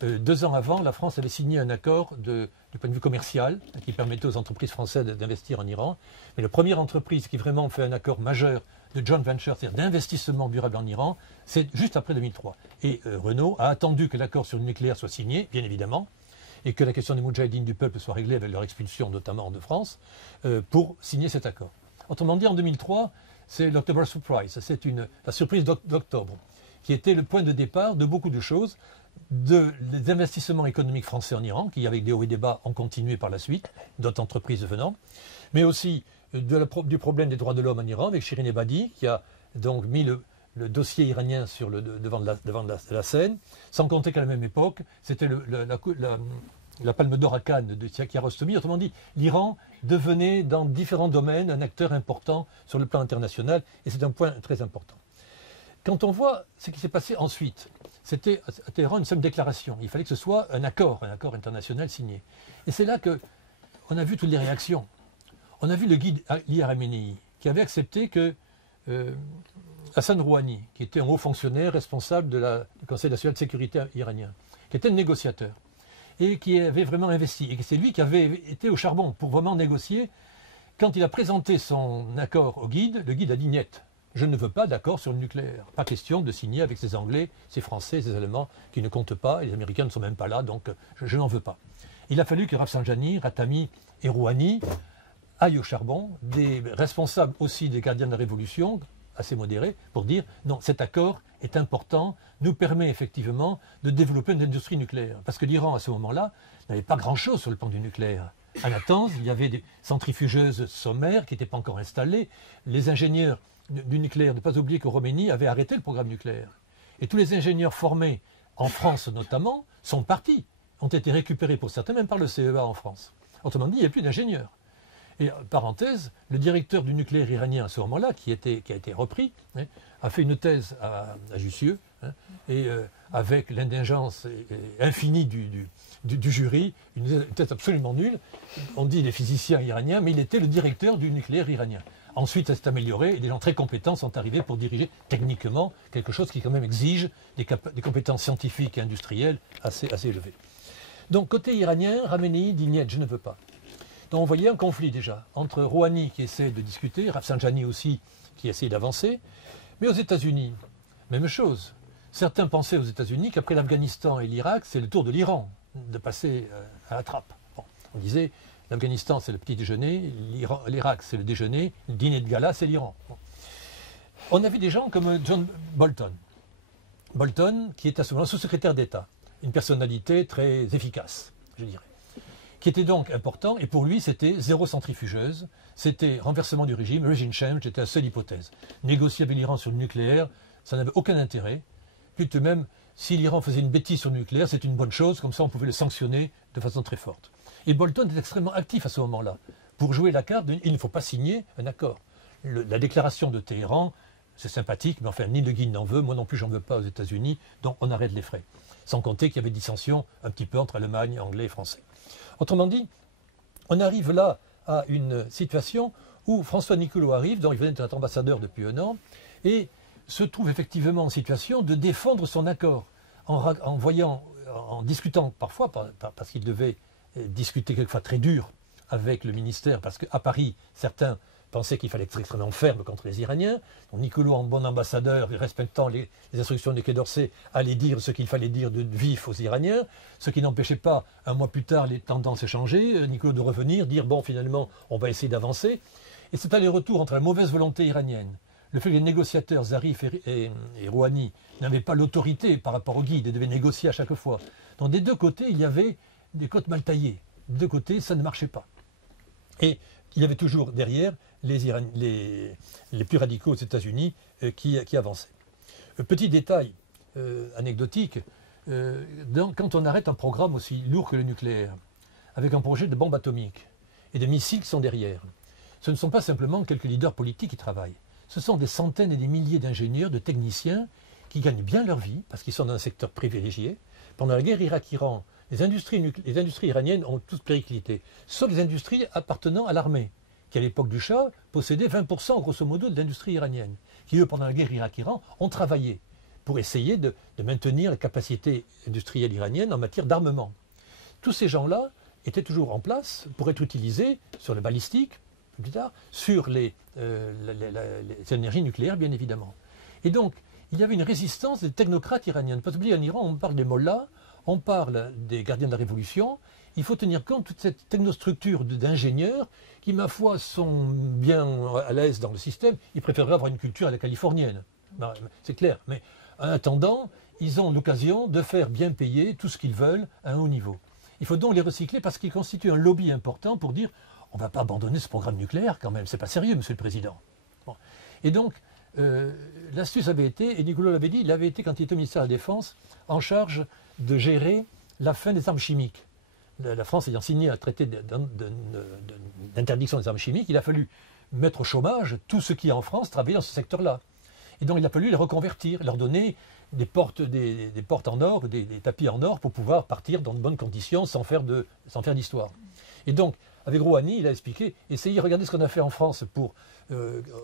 2 ans avant, la France avait signé un accord du point de vue commercial qui permettait aux entreprises françaises d'investir en Iran. Mais la première entreprise qui vraiment fait un accord majeur de joint venture, c'est-à-dire d'investissement durable en Iran, c'est juste après 2003. Et Renault a attendu que l'accord sur le nucléaire soit signé, bien évidemment, et que la question des Moudjahidines du peuple soit réglée avec leur expulsion, notamment de France, pour signer cet accord. Autrement dit, en 2003, c'est l'October Surprise, c'est la surprise d'octobre, qui était le point de départ de beaucoup de choses, des investissements économiques français en Iran, qui avec des hauts et des bas ont continué par la suite, d'autres entreprises venant, mais aussi du problème des droits de l'homme en Iran, avec Shirin Ebadi, qui a donc mis le dossier iranien sur devant de la scène, sans compter qu'à la même époque, c'était la Palme d'Or à Cannes de Kiarostami. Autrement dit, l'Iran devenait dans différents domaines un acteur important sur le plan international, et c'est un point très important. Quand on voit ce qui s'est passé ensuite, c'était à Téhéran une simple déclaration. Il fallait que ce soit un accord international signé. Et c'est là qu'on a vu toutes les réactions. On a vu le guide Ali Khamenei qui avait accepté que Hassan Rouhani, qui était un haut fonctionnaire responsable du Conseil national de sécurité iranien, qui était un négociateur, et qui avait vraiment investi. Et c'est lui qui avait été au charbon pour vraiment négocier. Quand il a présenté son accord au guide, le guide a dit niet. Je ne veux pas d'accord sur le nucléaire. Pas question de signer avec ces Anglais, ces Français, ces Allemands qui ne comptent pas, et les Américains ne sont même pas là, donc je n'en veux pas. Il a fallu que Rafsanjani, Ratami et Rouhani aillent au charbon, des responsables aussi des gardiens de la Révolution, assez modérés, pour dire non, cet accord est important, nous permet effectivement de développer une industrie nucléaire. Parce que l'Iran, à ce moment-là, n'avait pas grand-chose sur le plan du nucléaire. À Natanz, il y avait des centrifugeuses sommaires qui n'étaient pas encore installées. Les ingénieurs du nucléaire, ne pas oublier que Khomeini avait arrêté le programme nucléaire. Et tous les ingénieurs formés, en France notamment, sont partis, ont été récupérés pour certains, même par le CEA en France. Autrement dit, il n'y a plus d'ingénieurs. Et parenthèse, le directeur du nucléaire iranien à ce moment-là, qui a été repris, a fait une thèse à Jussieu, et avec l'indigence infinie du jury, une thèse absolument nulle. On dit les physiciens iraniens, mais il était le directeur du nucléaire iranien. Ensuite, ça s'est amélioré et des gens très compétents sont arrivés pour diriger techniquement quelque chose qui quand même exige des compétences scientifiques et industrielles assez élevées. Donc côté iranien, Khamenei dit niet, je ne veux pas. Donc on voyait un conflit déjà entre Rouhani qui essaie de discuter, Rafsanjani aussi qui essaie d'avancer, mais aux États-Unis, même chose. Certains pensaient aux États-Unis qu'après l'Afghanistan et l'Irak, c'est le tour de l'Iran de passer à la trappe. Bon, on disait l'Afghanistan c'est le petit déjeuner, l'Irak c'est le déjeuner, le dîner de gala c'est l'Iran. Bon. On a vu des gens comme John Bolton. Bolton qui est à ce moment-là sous-secrétaire d'État, une personnalité très efficace, je dirais, qui était donc important, et pour lui c'était zéro centrifugeuse, c'était renversement du régime, regime change, c'était la seule hypothèse. Négocier avec l'Iran sur le nucléaire, ça n'avait aucun intérêt, plutôt même si l'Iran faisait une bêtise sur le nucléaire, c'est une bonne chose, comme ça on pouvait le sanctionner de façon très forte. Et Bolton est extrêmement actif à ce moment-là, pour jouer la carte, il ne faut pas signer un accord. La déclaration de Téhéran, c'est sympathique, mais enfin ni le guide n'en veut, moi non plus j'en veux pas aux États-Unis, donc on arrête les frais. Sans compter qu'il y avait dissension un petit peu entre Allemagne, Anglais et Français. Autrement dit, on arrive là à une situation où François Nicolot arrive, dont il venait d'être ambassadeur depuis un an, et se trouve effectivement en situation de défendre son accord, en discutant parfois, parce qu'il devait discuter quelquefois très dur avec le ministère, parce qu'à Paris, certains pensaient qu'il fallait être extrêmement ferme contre les Iraniens. Donc Nicolot, en bon ambassadeur, respectant les instructions du Quai d'Orsay, allait dire ce qu'il fallait dire de vif aux Iraniens, ce qui n'empêchait pas, un mois plus tard, les tendances à changer, Nicolot de revenir, dire bon, finalement, on va essayer d'avancer. Et cet aller-retour entre la mauvaise volonté iranienne, le fait que les négociateurs, Zarif et Rouhani, n'avaient pas l'autorité par rapport au guide et devaient négocier à chaque fois. Donc des deux côtés, il y avait des côtes mal taillées. Des deux côtés, ça ne marchait pas. Et il y avait toujours derrière les plus radicaux aux États-Unis qui avançaient. Petit détail anecdotique, quand on arrête un programme aussi lourd que le nucléaire, avec un projet de bombe atomique et des missiles qui sont derrière, ce ne sont pas simplement quelques leaders politiques qui travaillent. Ce sont des centaines et des milliers d'ingénieurs, de techniciens qui gagnent bien leur vie parce qu'ils sont dans un secteur privilégié. Pendant la guerre Irak-Iran, les industries iraniennes ont toutes périclité, sauf les industries appartenant à l'armée, qui à l'époque du Shah possédaient 20% grosso modo de l'industrie iranienne, qui eux, pendant la guerre Irak-Iran, ont travaillé pour essayer de maintenir la capacité industrielle iranienne en matière d'armement. Tous ces gens-là étaient toujours en place pour être utilisés sur le balistique, plus tard, sur les énergies nucléaires, bien évidemment. Et donc, il y avait une résistance des technocrates iraniens. Ne pas oublier, en Iran, on parle des mollahs, on parle des gardiens de la Révolution. Il faut tenir compte de toute cette technostructure d'ingénieurs qui, ma foi, sont bien à l'aise dans le système. Ils préféreraient avoir une culture à la californienne. C'est clair. Mais en attendant, ils ont l'occasion de faire bien payer tout ce qu'ils veulent à un haut niveau. Il faut donc les recycler parce qu'ils constituent un lobby important pour dire on ne va pas abandonner ce programme nucléaire quand même, c'est pas sérieux, Monsieur le Président. Bon. Et donc, l'astuce avait été, et Nicolò l'avait dit, il avait été, quand il était au ministère de la Défense, en charge de gérer la fin des armes chimiques. La France ayant signé un traité d'interdiction des armes chimiques, il a fallu mettre au chômage tous ceux qui, en France, travaillaient dans ce secteur-là. Et donc, il a fallu les reconvertir, leur donner des portes en or, des tapis en or pour pouvoir partir dans de bonnes conditions sans faire d'histoire. Et donc, avec Rouhani, il a expliqué, essayez, regardez ce qu'on a fait en France pour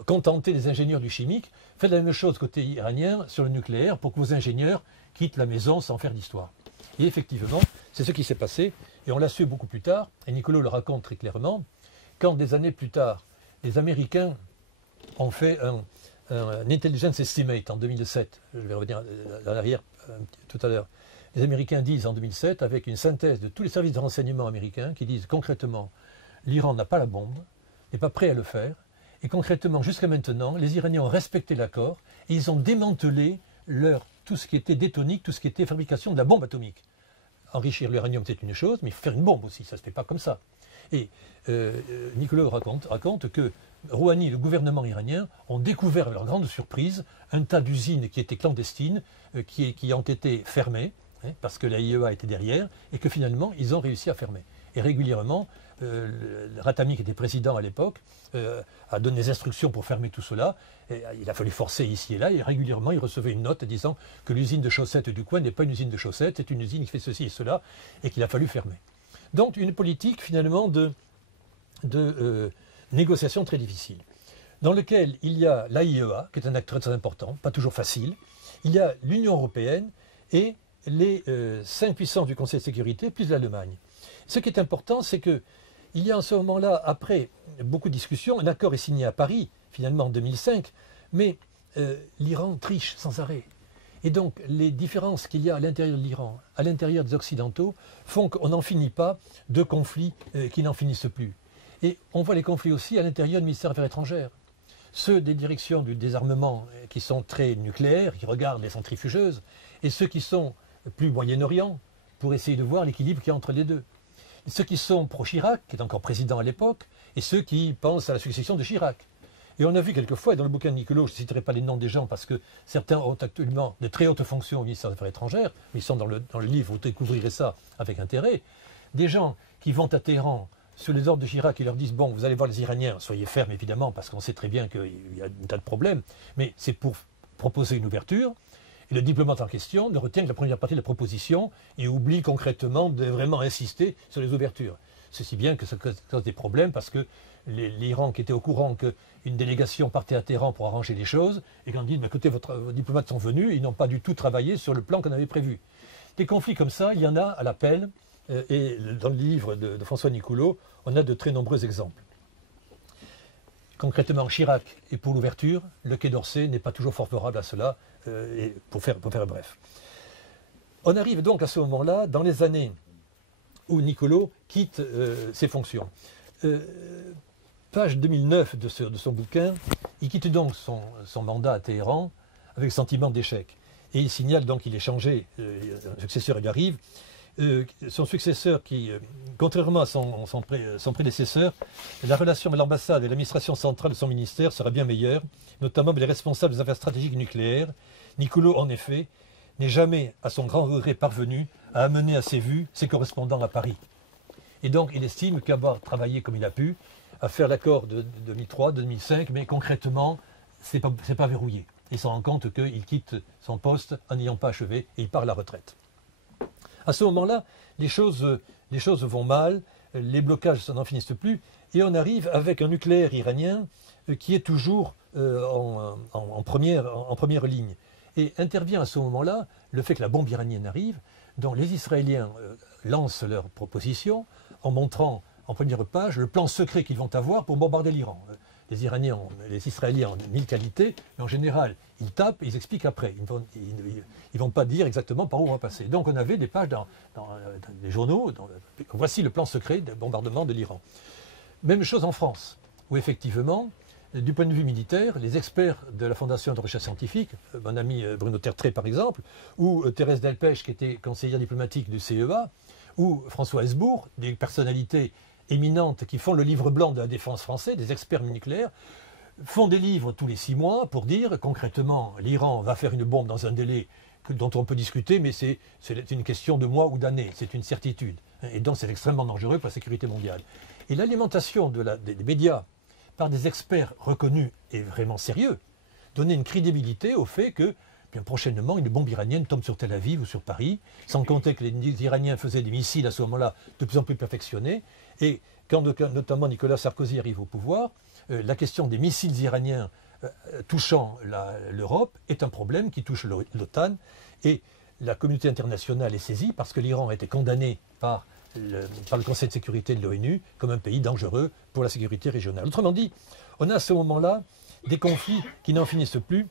contenter les ingénieurs du chimique, faites la même chose côté iranien sur le nucléaire pour que vos ingénieurs quittent la maison sans faire d'histoire. Et effectivement, c'est ce qui s'est passé, et on l'a su beaucoup plus tard, et Nicolò le raconte très clairement, quand des années plus tard, les Américains ont fait un intelligence estimate en 2007, je vais revenir en arrière tout à l'heure. Les Américains disent en 2007, avec une synthèse de tous les services de renseignement américains, qui disent concrètement, l'Iran n'a pas la bombe, n'est pas prêt à le faire, et concrètement, jusqu'à maintenant, les Iraniens ont respecté l'accord, et ils ont démantelé tout ce qui était détonique, tout ce qui était fabrication de la bombe atomique. Enrichir l'uranium, c'est une chose, mais il faut faire une bombe aussi, ça ne se fait pas comme ça. Et Nicolò raconte que Rouhani et le gouvernement iranien ont découvert, à leur grande surprise, un tas d'usines qui étaient clandestines, qui ont été fermées, hein, parce que la IEA était derrière, et que finalement, ils ont réussi à fermer. Et régulièrement, Ratami, qui était président à l'époque, a donné des instructions pour fermer tout cela. Et il a fallu forcer ici et là, et régulièrement, il recevait une note disant que l'usine de chaussettes du coin n'est pas une usine de chaussettes, c'est une usine qui fait ceci et cela, et qu'il a fallu fermer. Donc, une politique, finalement, de négociation très difficile, dans lequel il y a l'AIEA, qui est un acteur très important, pas toujours facile, il y a l'Union européenne et les 5 puissances du Conseil de sécurité, plus l'Allemagne. Ce qui est important, c'est qu'il y a en ce moment-là, après beaucoup de discussions, un accord est signé à Paris, finalement en 2005, mais l'Iran triche sans arrêt. Et donc, les différences qu'il y a à l'intérieur de l'Iran, à l'intérieur des Occidentaux, font qu'on n'en finit pas de conflits qui n'en finissent plus. Et on voit les conflits aussi à l'intérieur du ministère des Affaires étrangères. Ceux des directions du désarmement qui sont très nucléaires, qui regardent les centrifugeuses, et ceux qui sont plus Moyen-Orient, pour essayer de voir l'équilibre qu'il y a entre les deux. Et ceux qui sont pro-Chirac, qui est encore président à l'époque, et ceux qui pensent à la succession de Chirac. Et on a vu quelquefois, et dans le bouquin de Nicolò, je ne citerai pas les noms des gens parce que certains ont actuellement de très hautes fonctions au ministère des Affaires étrangères, mais ils sont dans le livre, vous découvrirez ça avec intérêt, des gens qui vont à Téhéran sur les ordres de Chirac et leur disent « Bon, vous allez voir les Iraniens, soyez fermes évidemment, parce qu'on sait très bien qu'il y a un tas de problèmes, mais c'est pour proposer une ouverture. » Et le diplomate en question ne retient que la première partie de la proposition et oublie concrètement de vraiment insister sur les ouvertures. Ceci bien que ça cause des problèmes parce que l'Iran, qui était au courant qu'une délégation partait à Téhéran pour arranger les choses, et quand on dit « Écoutez, vos diplomates sont venus, ils n'ont pas du tout travaillé sur le plan qu'on avait prévu. » Des conflits comme ça, il y en a à l'appel, et dans le livre de François Nicolò, on a de très nombreux exemples. Concrètement, Chirac est pour l'ouverture, le Quai d'Orsay n'est pas toujours favorable à cela, et pour faire bref. On arrive donc à ce moment-là, dans les années où Nicolò quitte ses fonctions. Page 2009 de son bouquin, il quitte donc son mandat à Téhéran avec sentiment d'échec. Et il signale donc qu'il est changé, un successeur lui arrive. Son successeur qui, contrairement à son prédécesseur, la relation avec l'ambassade et l'administration centrale de son ministère sera bien meilleure, notamment avec les responsables des affaires stratégiques nucléaires. Nicolò, en effet, n'est jamais, à son grand regret, parvenu à amener à ses vues ses correspondants à Paris. Et donc, il estime qu'avoir travaillé comme il a pu, à faire l'accord de 2003, 2005, mais concrètement, c'est pas verrouillé. Il se rend compte qu'il quitte son poste en n'ayant pas achevé et il part à la retraite. À ce moment-là, les choses vont mal, les blocages n'en finissent plus, et on arrive avec un nucléaire iranien qui est toujours en première ligne. Et intervient à ce moment-là le fait que la bombe iranienne arrive, dont les Israéliens lancent leur proposition en montrant en première page le plan secret qu'ils vont avoir pour bombarder l'Iran. Les Israéliens ont 1000 qualités, mais en général, ils tapent et ils expliquent après. Ils ne vont pas dire exactement par où on va passer. Donc on avait des pages dans les journaux, voici le plan secret de bombardement de l'Iran. Même chose en France, où effectivement, du point de vue militaire, les experts de la Fondation de recherche scientifique, mon ami Bruno Tertré par exemple, ou Thérèse Delpech qui était conseillère diplomatique du CEA, ou François Hesbourg, des personnalités éminentes qui font le livre blanc de la défense française, des experts nucléaires, font des livres tous les 6 mois pour dire concrètement l'Iran va faire une bombe dans un délai dont on peut discuter, mais c'est une question de mois ou d'années, c'est une certitude. Et donc c'est extrêmement dangereux pour la sécurité mondiale. Et l'alimentation des médias par des experts reconnus et vraiment sérieux donnait une crédibilité au fait que bien prochainement une bombe iranienne tombe sur Tel Aviv ou sur Paris, sans compter que les Iraniens faisaient des missiles à ce moment-là de plus en plus perfectionnés. Et quand notamment Nicolas Sarkozy arrive au pouvoir, la question des missiles iraniens touchant l'Europe est un problème qui touche l'OTAN, et la communauté internationale est saisie parce que l'Iran a été condamné par le Conseil de sécurité de l'ONU comme un pays dangereux pour la sécurité régionale. Autrement dit, on a à ce moment-là des conflits qui n'en finissent plus,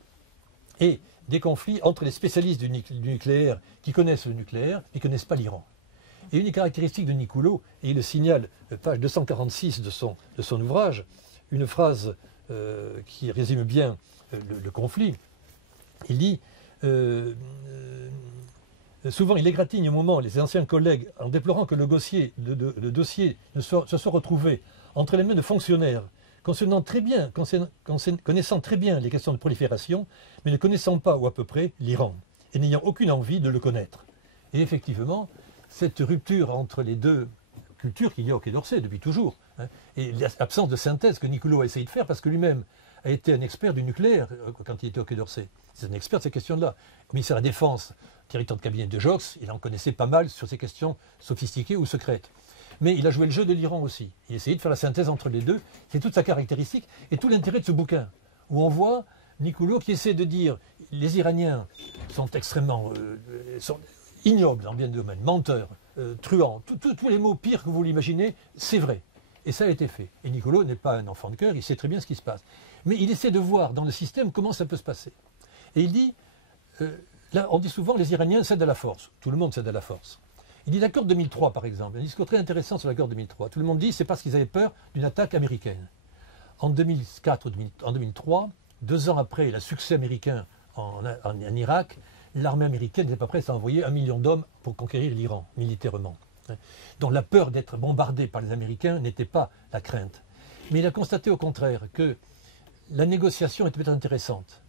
et des conflits entre les spécialistes du nucléaire qui connaissent le nucléaire et qui ne connaissent pas l'Iran. Et une des caractéristiques de Nicoulot, et il le signale, page 246 de son ouvrage, une phrase qui résume bien le conflit. Il dit souvent il égratigne au moment les anciens collègues en déplorant que le dossier se soit retrouvé entre les mains de fonctionnaires connaissant très bien les questions de prolifération, mais ne connaissant pas, ou à peu près, l'Iran, et n'ayant aucune envie de le connaître. Et effectivement, cette rupture entre les deux cultures qu'il y a au Quai d'Orsay depuis toujours, et l'absence de synthèse que Nicoulot a essayé de faire, parce que lui-même a été un expert du nucléaire quand il était au Quai d'Orsay. C'est un expert de ces questions-là. Au ministère de la Défense, directeur de cabinet de Jox, il en connaissait pas mal sur ces questions sophistiquées ou secrètes. Mais il a joué le jeu de l'Iran aussi. Il a essayé de faire la synthèse entre les deux. C'est toute sa caractéristique et tout l'intérêt de ce bouquin, où on voit Nicoulot qui essaie de dire les Iraniens sont extrêmement sont ignobles dans bien des domaines, menteurs, truands, tous les mots pires que vous l'imaginez, c'est vrai. Et ça a été fait. Et Nicoulot n'est pas un enfant de cœur, il sait très bien ce qui se passe. Mais il essaie de voir dans le système comment ça peut se passer. Et il dit, là on dit souvent les Iraniens cèdent à la force. Tout le monde cède à la force. Il dit l'accord de 2003 par exemple, un discours très intéressant sur l'accord de 2003. Tout le monde dit c'est parce qu'ils avaient peur d'une attaque américaine. En 2003, 2 ans après le succès américain en Irak, l'armée américaine n'était pas prête à envoyer 1 million d'hommes pour conquérir l'Iran, militairement. Donc la peur d'être bombardé par les Américains n'était pas la crainte. Mais il a constaté au contraire que la négociation était peut-être intéressante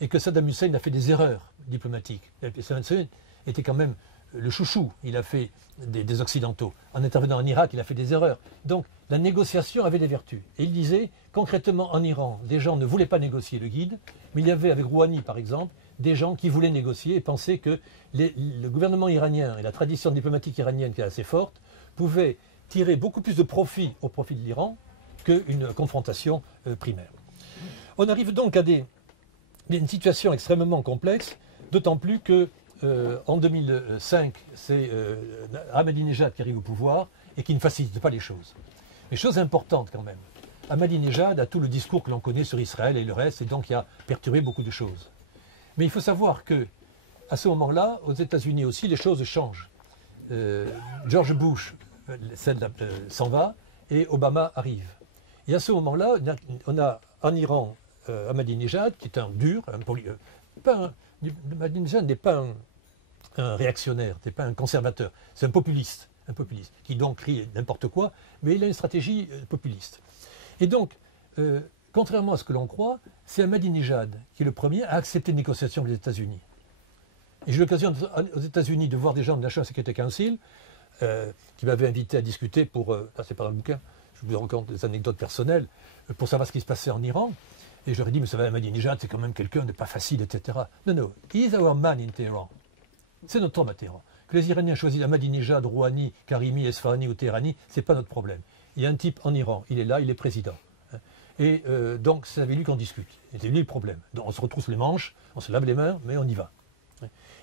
et que Saddam Hussein a fait des erreurs diplomatiques. Saddam Hussein était quand même le chouchou, il a fait des Occidentaux. En intervenant en Irak, il a fait des erreurs. Donc la négociation avait des vertus. Et il disait, concrètement en Iran, des gens ne voulaient pas négocier le guide, mais il y avait avec Rouhani par exemple, des gens qui voulaient négocier et pensaient que le gouvernement iranien et la tradition diplomatique iranienne qui est assez forte pouvaient tirer beaucoup plus de profit au profit de l'Iran qu'une confrontation primaire. On arrive donc à une situation extrêmement complexe, d'autant plus que en 2005, c'est Ahmadinejad qui arrive au pouvoir et qui ne facilite pas les choses. Mais chose importante quand même, Ahmadinejad a tout le discours que l'on connaît sur Israël et le reste, et donc il a perturbé beaucoup de choses. Mais il faut savoir que, à ce moment-là, aux États-Unis aussi, les choses changent. George Bush s'en va et Obama arrive. Et à ce moment-là, on a en Iran Ahmadinejad, qui est un dur, Ahmadinejad n'est pas un réactionnaire, n'est pas un conservateur, c'est un populiste, qui donc crie n'importe quoi, mais il a une stratégie populiste. Et donc, contrairement à ce que l'on croit, c'est Ahmadinejad qui est le premier à accepter une négociation avec les États-Unis. Et j'ai eu l'occasion aux États-Unis de voir des gens de la National Security Council qui m'avaient invité à discuter pour, c'est pas dans le bouquin, je vous raconte des anecdotes personnelles, pour savoir ce qui se passait en Iran. Et je leur ai dit, mais ça va, Ahmadinejad, c'est quand même quelqu'un de pas facile, etc. Non, he is our man in Tehran. C'est notre homme à Téhéran. Que les Iraniens choisissent Ahmadinejad, Rouhani, Karimi, Esfahani ou Tehrani, ce n'est pas notre problème. Il y a un type en Iran, il est là, il est président. Et donc c'est avec lui qu'on discute. Et c'est lui le problème. Donc on se retrousse les manches, on se lave les mains, mais on y va.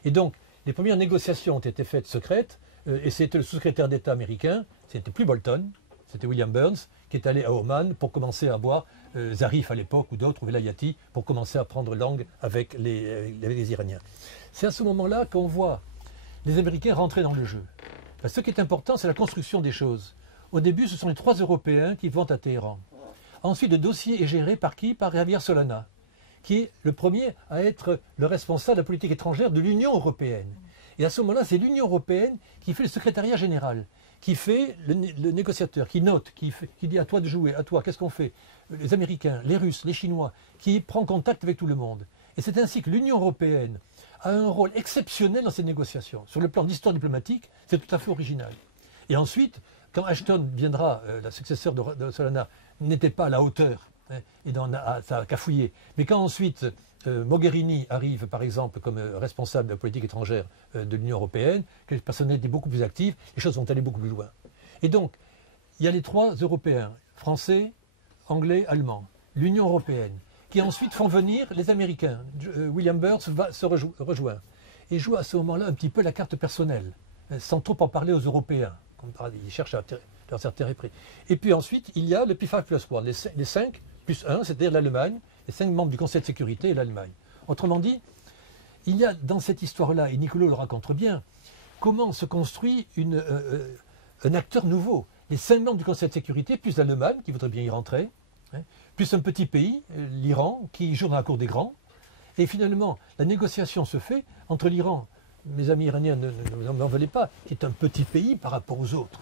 Et donc les premières négociations ont été faites secrètes, et c'était le sous-secrétaire d'État américain, c'était plus Bolton, c'était William Burns, qui est allé à Oman pour commencer à voir Zarif à l'époque ou d'autres, ou Velayati, pour commencer à prendre langue avec les Iraniens. C'est à ce moment-là qu'on voit les Américains rentrer dans le jeu. Parce que ce qui est important, c'est la construction des choses. Au début, ce sont les 3 Européens qui vont à Téhéran. Ensuite, le dossier est géré par qui? Par Javier Solana, qui est le premier à être le responsable de la politique étrangère de l'Union européenne. Et à ce moment-là, c'est l'Union européenne qui fait le secrétariat général, qui fait le négociateur, qui note, qui dit à toi de jouer, à toi, qu'est-ce qu'on fait? Les Américains, les Russes, les Chinois, qui prend contact avec tout le monde. Et c'est ainsi que l'Union européenne a un rôle exceptionnel dans ces négociations. Sur le plan d'histoire diplomatique, c'est tout à fait original. Et ensuite, quand Ashton viendra, la successeur de Solana, n'était pas à la hauteur, hein, et ça a cafouillé. Mais quand ensuite Mogherini arrive, par exemple, comme responsable de la politique étrangère de l'Union européenne, que les personnalités beaucoup plus actives, les choses vont aller beaucoup plus loin. Et donc, il y a les trois Européens, français, anglais, allemands, l'Union européenne, qui ensuite font venir les Américains. William Burns se rejoint et joue à ce moment-là un petit peu la carte personnelle, sans trop en parler aux Européens. Ils cherchent à leur faire prix. Et puis ensuite, il y a le P5+1, les 5 plus 1, c'est-à-dire l'Allemagne, les 5 membres du Conseil de sécurité et l'Allemagne. Autrement dit, il y a dans cette histoire-là, et Niccolo le raconte bien, comment se construit un acteur nouveau. Les 5 membres du Conseil de sécurité, plus l'Allemagne, qui voudrait bien y rentrer, hein, plus un petit pays, l'Iran, qui joue dans la cour des grands. Et finalement, la négociation se fait entre l'Iran, mes amis iraniens ne m'en veulent pas, qui est un petit pays par rapport aux autres.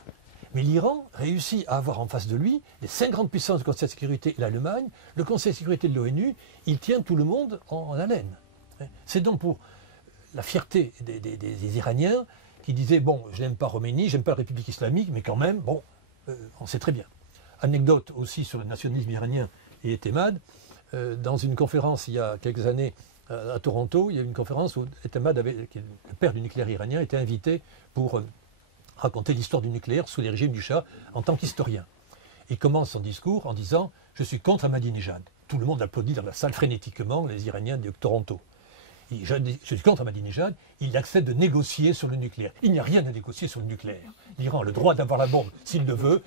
Mais l'Iran réussit à avoir en face de lui les 5 grandes puissances du Conseil de sécurité et l'Allemagne, le Conseil de sécurité de l'ONU, il tient tout le monde en haleine. C'est donc pour la fierté des Iraniens qui disaient, bon, je n'aime pas Khomeini, je n'aime pas la République islamique, mais quand même, bon, on sait très bien. Anecdote aussi sur le nationalisme iranien et Etemad, dans une conférence il y a quelques années à Toronto, il y a eu une conférence où Etemad, le père du nucléaire iranien, était invité pour raconter l'histoire du nucléaire sous les régimes du Shah en tant qu'historien. Il commence son discours en disant « Je suis contre Ahmadinejad ». Tout le monde applaudit dans la salle frénétiquement, les Iraniens de Toronto. Je suis contre Ahmadinejad, il accepte de négocier sur le nucléaire. Il n'y a rien à négocier sur le nucléaire. L'Iran a le droit d'avoir la bombe s'il le veut.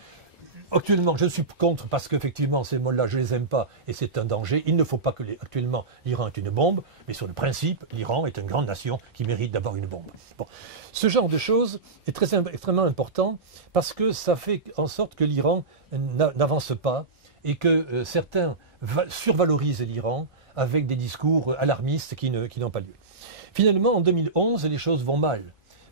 Actuellement, je suis contre parce qu'effectivement, ces mots-là, je ne les aime pas et c'est un danger. Il ne faut pas que actuellement l'Iran ait une bombe, mais sur le principe, l'Iran est une grande nation qui mérite d'avoir une bombe. Bon. Ce genre de choses est extrêmement important parce que ça fait en sorte que l'Iran n'avance pas et que certains survalorisent l'Iran avec des discours alarmistes qui n'ont pas lieu. Finalement, en 2011, les choses vont mal.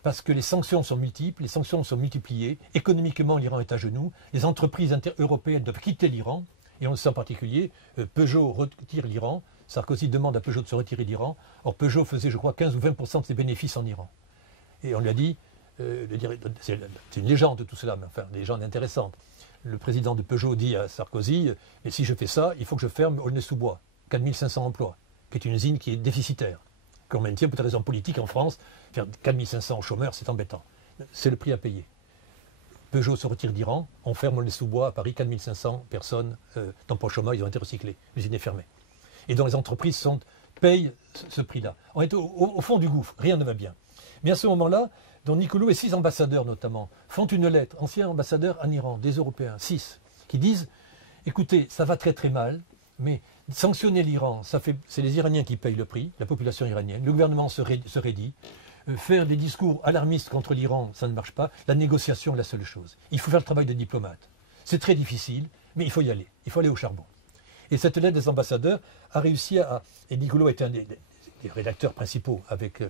Parce que les sanctions sont multiples, les sanctions sont multipliées, économiquement l'Iran est à genoux, les entreprises européennes doivent quitter l'Iran, et on le sait en particulier, Peugeot retire l'Iran, Sarkozy demande à Peugeot de se retirer d'Iran, or Peugeot faisait je crois 15 ou 20% de ses bénéfices en Iran. Et on lui a dit, c'est une légende tout cela, mais enfin des légendes intéressantes. Le président de Peugeot dit à Sarkozy, mais si je fais ça, il faut que je ferme Aulnay-sous-Bois, 4500 emplois, qui est une usine qui est déficitaire. Qu'on maintient pour des raisons politiques en France, faire 4500 chômeurs, c'est embêtant. C'est le prix à payer. Peugeot se retire d'Iran, on ferme Aulnay-sous-Bois à Paris, 4500 personnes d'emploi au chômage, ils ont été recyclés, l'usine est fermée. Et donc les entreprises payent ce prix-là. On est au fond du gouffre, rien ne va bien. Mais à ce moment-là, dont Niccolo et 6 ambassadeurs notamment font une lettre, anciens ambassadeurs en Iran, des Européens, 6, qui disent, écoutez, ça va très très mal, mais sanctionner l'Iran, c'est les Iraniens qui payent le prix, la population iranienne, le gouvernement se raidit, faire des discours alarmistes contre l'Iran, ça ne marche pas, la négociation est la seule chose. Il faut faire le travail de diplomate. C'est très difficile, mais il faut y aller, il faut aller au charbon. Et cette lettre des ambassadeurs a réussi et Niccolo était un des rédacteurs principaux avec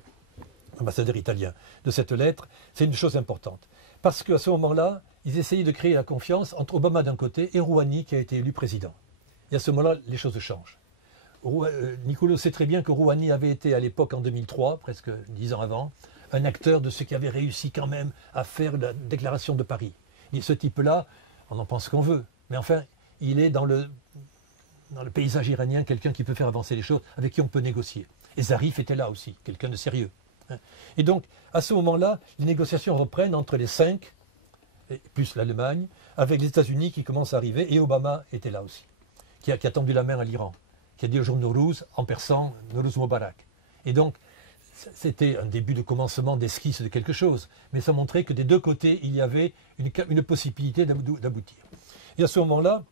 l'ambassadeur italien de cette lettre, c'est une chose importante. Parce qu'à ce moment-là, ils essayaient de créer la confiance entre Obama d'un côté et Rouhani qui a été élu président. Et à ce moment-là, les choses changent. Niccolo sait très bien que Rouhani avait été à l'époque, en 2003, presque 10 ans avant, un acteur de ceux qui avaient réussi quand même à faire la déclaration de Paris. Et ce type-là, on en pense qu'on veut, mais enfin, il est dans le paysage iranien quelqu'un qui peut faire avancer les choses, avec qui on peut négocier. Et Zarif était là aussi, quelqu'un de sérieux. Et donc, à ce moment-là, les négociations reprennent entre les 5, plus l'Allemagne, avec les États-Unis qui commencent à arriver, et Obama était là aussi, qui a tendu la main à l'Iran, qui a dit au jour Nowruz, en persan, Nowruz Mubarak. Et donc, c'était un début de commencement d'esquisse de quelque chose, mais ça montrait que des deux côtés, il y avait une possibilité d'aboutir. Et à ce moment-là,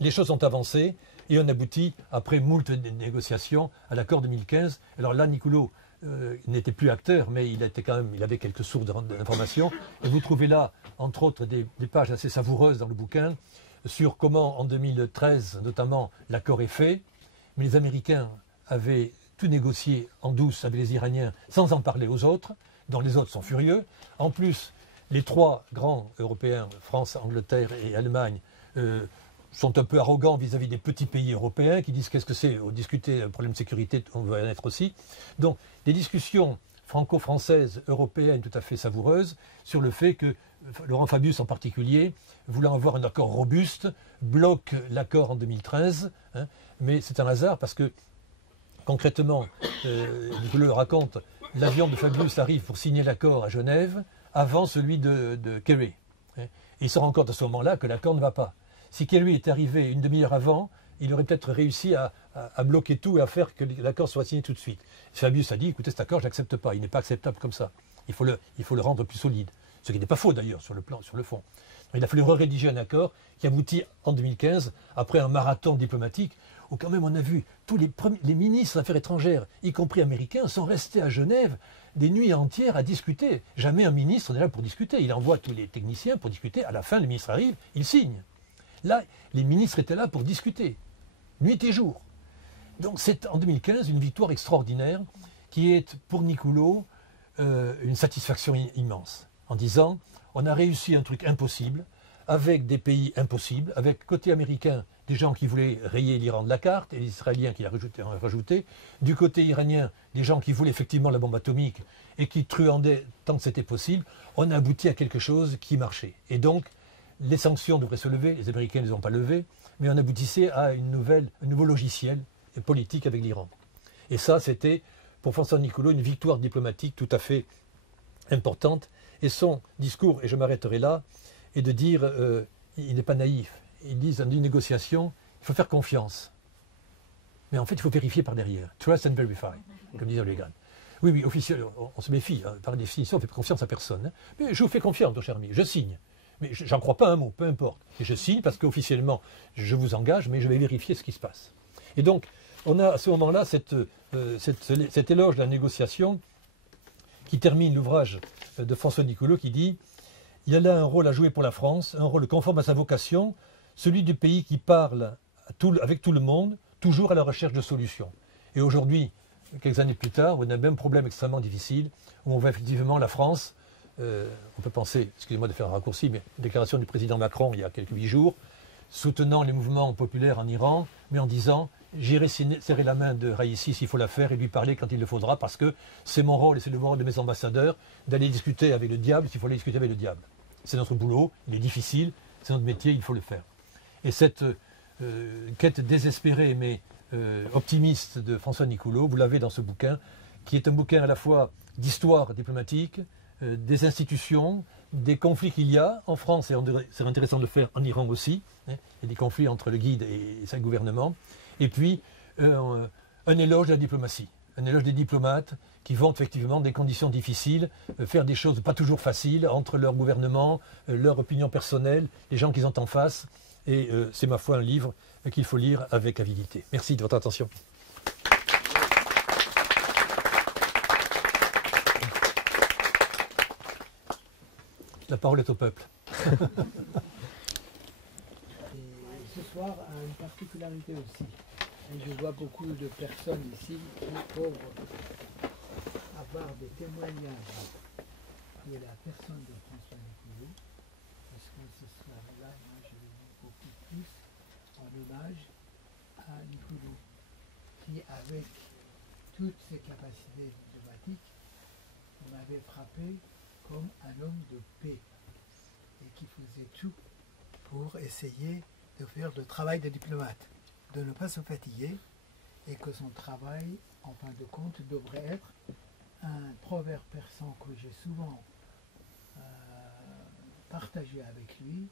les choses ont avancé, et on aboutit, après moult négociations, à l'accord 2015. Alors là, Niccolo n'était plus acteur, mais il avait quelques sources d'informations. Et vous trouvez là, entre autres, des pages assez savoureuses dans le bouquin, sur comment, en 2013, notamment, l'accord est fait. Mais les Américains avaient tout négocié en douce avec les Iraniens sans en parler aux autres, dont les autres sont furieux. En plus, les trois grands Européens, France, Angleterre et Allemagne, sont un peu arrogants vis-à-vis des petits pays européens qui disent qu'est-ce que c'est, discuter un problème de sécurité, on veut en être aussi. Donc, des discussions franco-françaises, européennes tout à fait savoureuses sur le fait que Laurent Fabius en particulier, voulant avoir un accord robuste, bloque l'accord en 2013, hein, mais c'est un hasard parce que concrètement, Nicolas le raconte, l'avion de Fabius arrive pour signer l'accord à Genève avant celui de Kerry. Hein, et il se rend compte à ce moment-là que l'accord ne va pas. Si Kerry était arrivé une demi-heure avant, il aurait peut-être réussi à bloquer tout et à faire que l'accord soit signé tout de suite. Fabius a dit, écoutez, cet accord, je n'accepte pas, il n'est pas acceptable comme ça. Il faut le rendre plus solide. Ce qui n'est pas faux d'ailleurs sur le fond. Il a fallu rédiger un accord qui aboutit en 2015, après un marathon diplomatique, où quand même on a vu tous les ministres des Affaires étrangères, y compris américains, sont restés à Genève des nuits entières à discuter. Jamais un ministre n'est là pour discuter. Il envoie tous les techniciens pour discuter. À la fin, le ministre arrive, il signe. Là, les ministres étaient là pour discuter, nuit et jour. Donc c'est en 2015 une victoire extraordinaire qui est pour Niculo une satisfaction immense, en disant on a réussi un truc impossible, avec des pays impossibles, avec côté américain des gens qui voulaient rayer l'Iran de la carte, et les Israéliens qui l'ont rajouté, du côté iranien des gens qui voulaient effectivement la bombe atomique et qui truandaient tant que c'était possible. On a abouti à quelque chose qui marchait. Et donc, les sanctions devraient se lever, les Américains ne les ont pas levées, mais on aboutissait à un nouveau logiciel politique avec l'Iran. Et ça, c'était, pour François Niculo, une victoire diplomatique tout à fait importante. Et son discours, et je m'arrêterai là, est de dire, il n'est pas naïf. Il dit, dans une négociation, il faut faire confiance. Mais en fait, il faut vérifier par derrière. Trust and verify, comme disait Reagan. Oui, oui, officiellement, on se méfie. Hein, par définition, on ne fait confiance à personne. Hein. Mais je vous fais confiance, mon cher ami, je signe. Mais j'en crois pas un mot, peu importe. Et je signe parce qu'officiellement, je vous engage, mais je vais vérifier ce qui se passe. Et donc, on a à ce moment-là cet éloge de la négociation qui termine l'ouvrage de François Niculo qui dit « Il y a là un rôle à jouer pour la France, un rôle conforme à sa vocation, celui du pays qui parle avec tout le monde, toujours à la recherche de solutions. » Et aujourd'hui, quelques années plus tard, on a le même problème extrêmement difficile, où on voit effectivement la France, on peut penser, excusez-moi de faire un raccourci, mais une déclaration du président Macron il y a quelques 8 jours, soutenant les mouvements populaires en Iran, mais en disant « J'irai serrer la main de Raïssi s'il faut la faire et lui parler quand il le faudra, parce que c'est mon rôle et c'est le rôle de mes ambassadeurs d'aller discuter avec le diable s'il faut aller discuter avec le diable. C'est notre boulot, il est difficile, c'est notre métier, il faut le faire. » Et cette quête désespérée mais optimiste de François Niculo, vous l'avez dans ce bouquin, qui est un bouquin à la fois d'histoire diplomatique, des institutions, des conflits qu'il y a en France, et c'est intéressant de le faire en Iran aussi, hein, et des conflits entre le guide et son gouvernement, et puis un éloge de la diplomatie, un éloge des diplomates qui vont effectivement dans des conditions difficiles, faire des choses pas toujours faciles entre leur gouvernement, leur opinion personnelle, les gens qu'ils ont en face, et c'est ma foi un livre qu'il faut lire avec avidité. Merci de votre attention. La parole est au peuple. Et ce soir a une particularité aussi. Et je vois beaucoup de personnes ici qui peuvent avoir des témoignages de la personne de François Niculo, parce que ce soir-là, moi je l'ai mis beaucoup plus en hommage à Niculo, qui avec toutes ses capacités diplomatiques m'avait frappé comme un homme de paix et qui faisait tout pour essayer de faire le travail de diplomate, de ne pas se fatiguer et que son travail, en fin de compte, devrait être un proverbe persan que j'ai souvent partagé avec lui.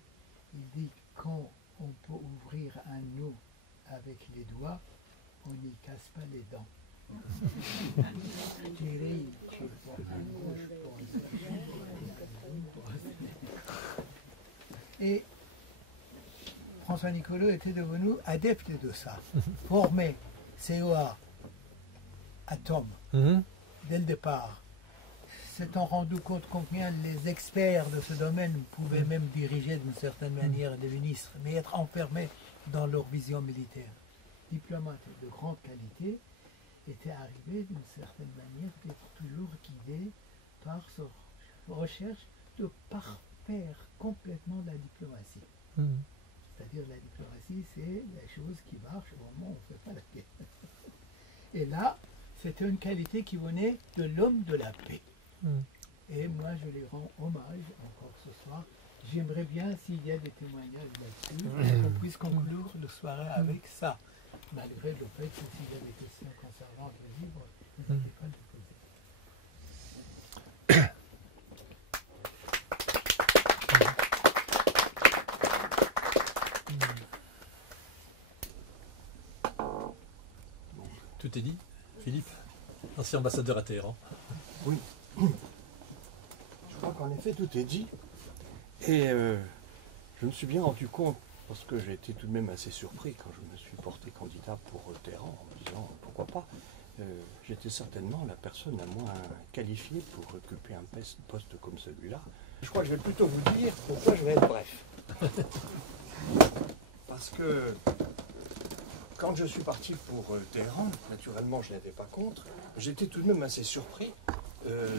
Il dit quand on peut ouvrir un nœud avec les doigts, on n'y casse pas les dents. Et François Niculo était devenu adepte de ça, formé COA Atome dès le départ. s'étant rendu compte combien les experts de ce domaine pouvaient même diriger d'une certaine manière les ministres, mais être enfermés dans leur vision militaire. Diplomates de grande qualité étaient arrivés d'une certaine manière d'être toujours guidés par cette recherche de parfaire complètement la diplomatie. C'est-à-dire la diplomatie, c'est la chose qui marche au moment où on ne fait pas la guerre. Et là, c'était une qualité qui venait de l'homme de la paix. Et moi, je les rends hommage encore ce soir. J'aimerais bien, s'il y a des témoignages là-dessus, qu'on puisse conclure le soirée avec ça. Malgré le fait que s'il y a des questions concernant le livre, n'hésitez pas à les poser. Tout est dit. Philippe, ancien ambassadeur à Téhéran. Oui. Je crois qu'en effet, tout est dit. Et je me suis bien rendu compte, parce que j'ai été tout de même assez surpris quand je me suis porté candidat pour Téhéran, en me disant pourquoi pas. J'étais certainement la personne la moins qualifiée pour occuper un poste comme celui-là. Je crois que je vais plutôt vous dire pourquoi je vais être bref. Parce que quand je suis parti pour Téhéran, naturellement je n'étais pas contre, j'étais tout de même assez surpris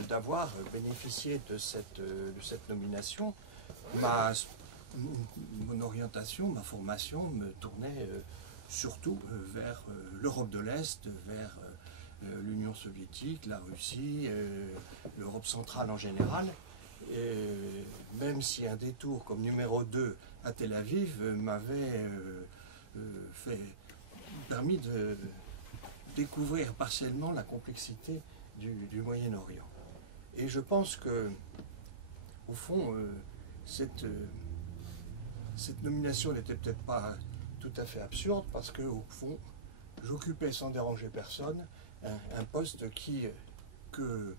d'avoir bénéficié de cette nomination. Mon orientation, ma formation me tournait surtout vers l'Europe de l'Est, vers l'Union soviétique, la Russie, l'Europe centrale en général. Même si un détour comme numéro 2 à Tel Aviv m'avait permis de découvrir partiellement la complexité du Moyen-Orient. Et je pense que, au fond, cette nomination n'était peut-être pas tout à fait absurde, parce que, au fond, j'occupais sans déranger personne un poste que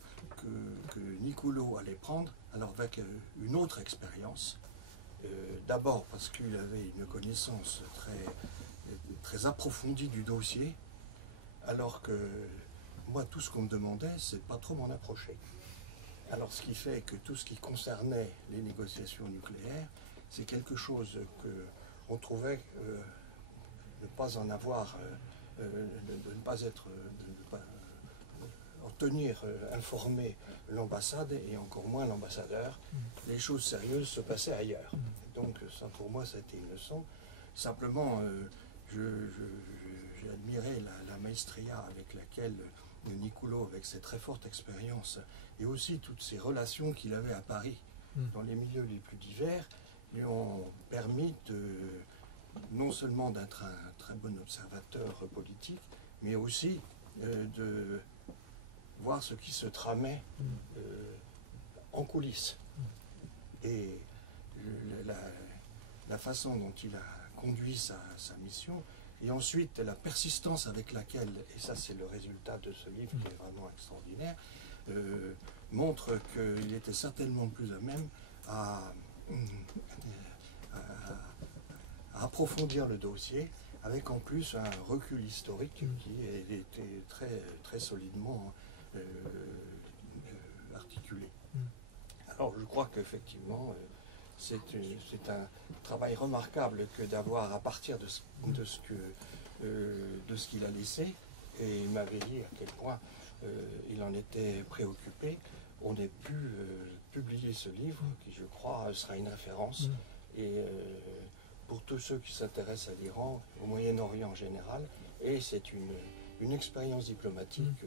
Niculo allait prendre, alors avec une autre expérience. D'abord parce qu'il avait une connaissance très approfondie du dossier, alors que moi, tout ce qu'on me demandait, c'est pas trop m'en approcher. Alors, ce qui fait que tout ce qui concernait les négociations nucléaires, c'est quelque chose qu'on trouvait ne pas en avoir, de ne pas en tenir informé l'ambassade et encore moins l'ambassadeur. Les choses sérieuses se passaient ailleurs. Donc, ça, pour moi, ça a été une leçon. Simplement, j'ai admiré la maestria avec laquelle Niculo, avec ses très fortes expériences, et aussi toutes ces relations qu'il avait à Paris, dans les milieux les plus divers, lui ont permis non seulement d'être un très bon observateur politique, mais aussi de voir ce qui se tramait en coulisses. Et la façon dont il a conduit sa mission, et ensuite la persistance avec laquelle, et ça c'est le résultat de ce livre qui est vraiment extraordinaire, montre qu'il était certainement plus à même à approfondir le dossier, avec en plus un recul historique qui était très solidement articulé. Alors je crois qu'effectivement, c'est un travail remarquable que d'avoir, à partir de ce qu'il a laissé, et il m'avait dit à quel point il en était préoccupé, on ait pu publier ce livre qui, je crois, sera une référence. Et pour tous ceux qui s'intéressent à l'Iran, au Moyen-Orient en général, et c'est une expérience diplomatique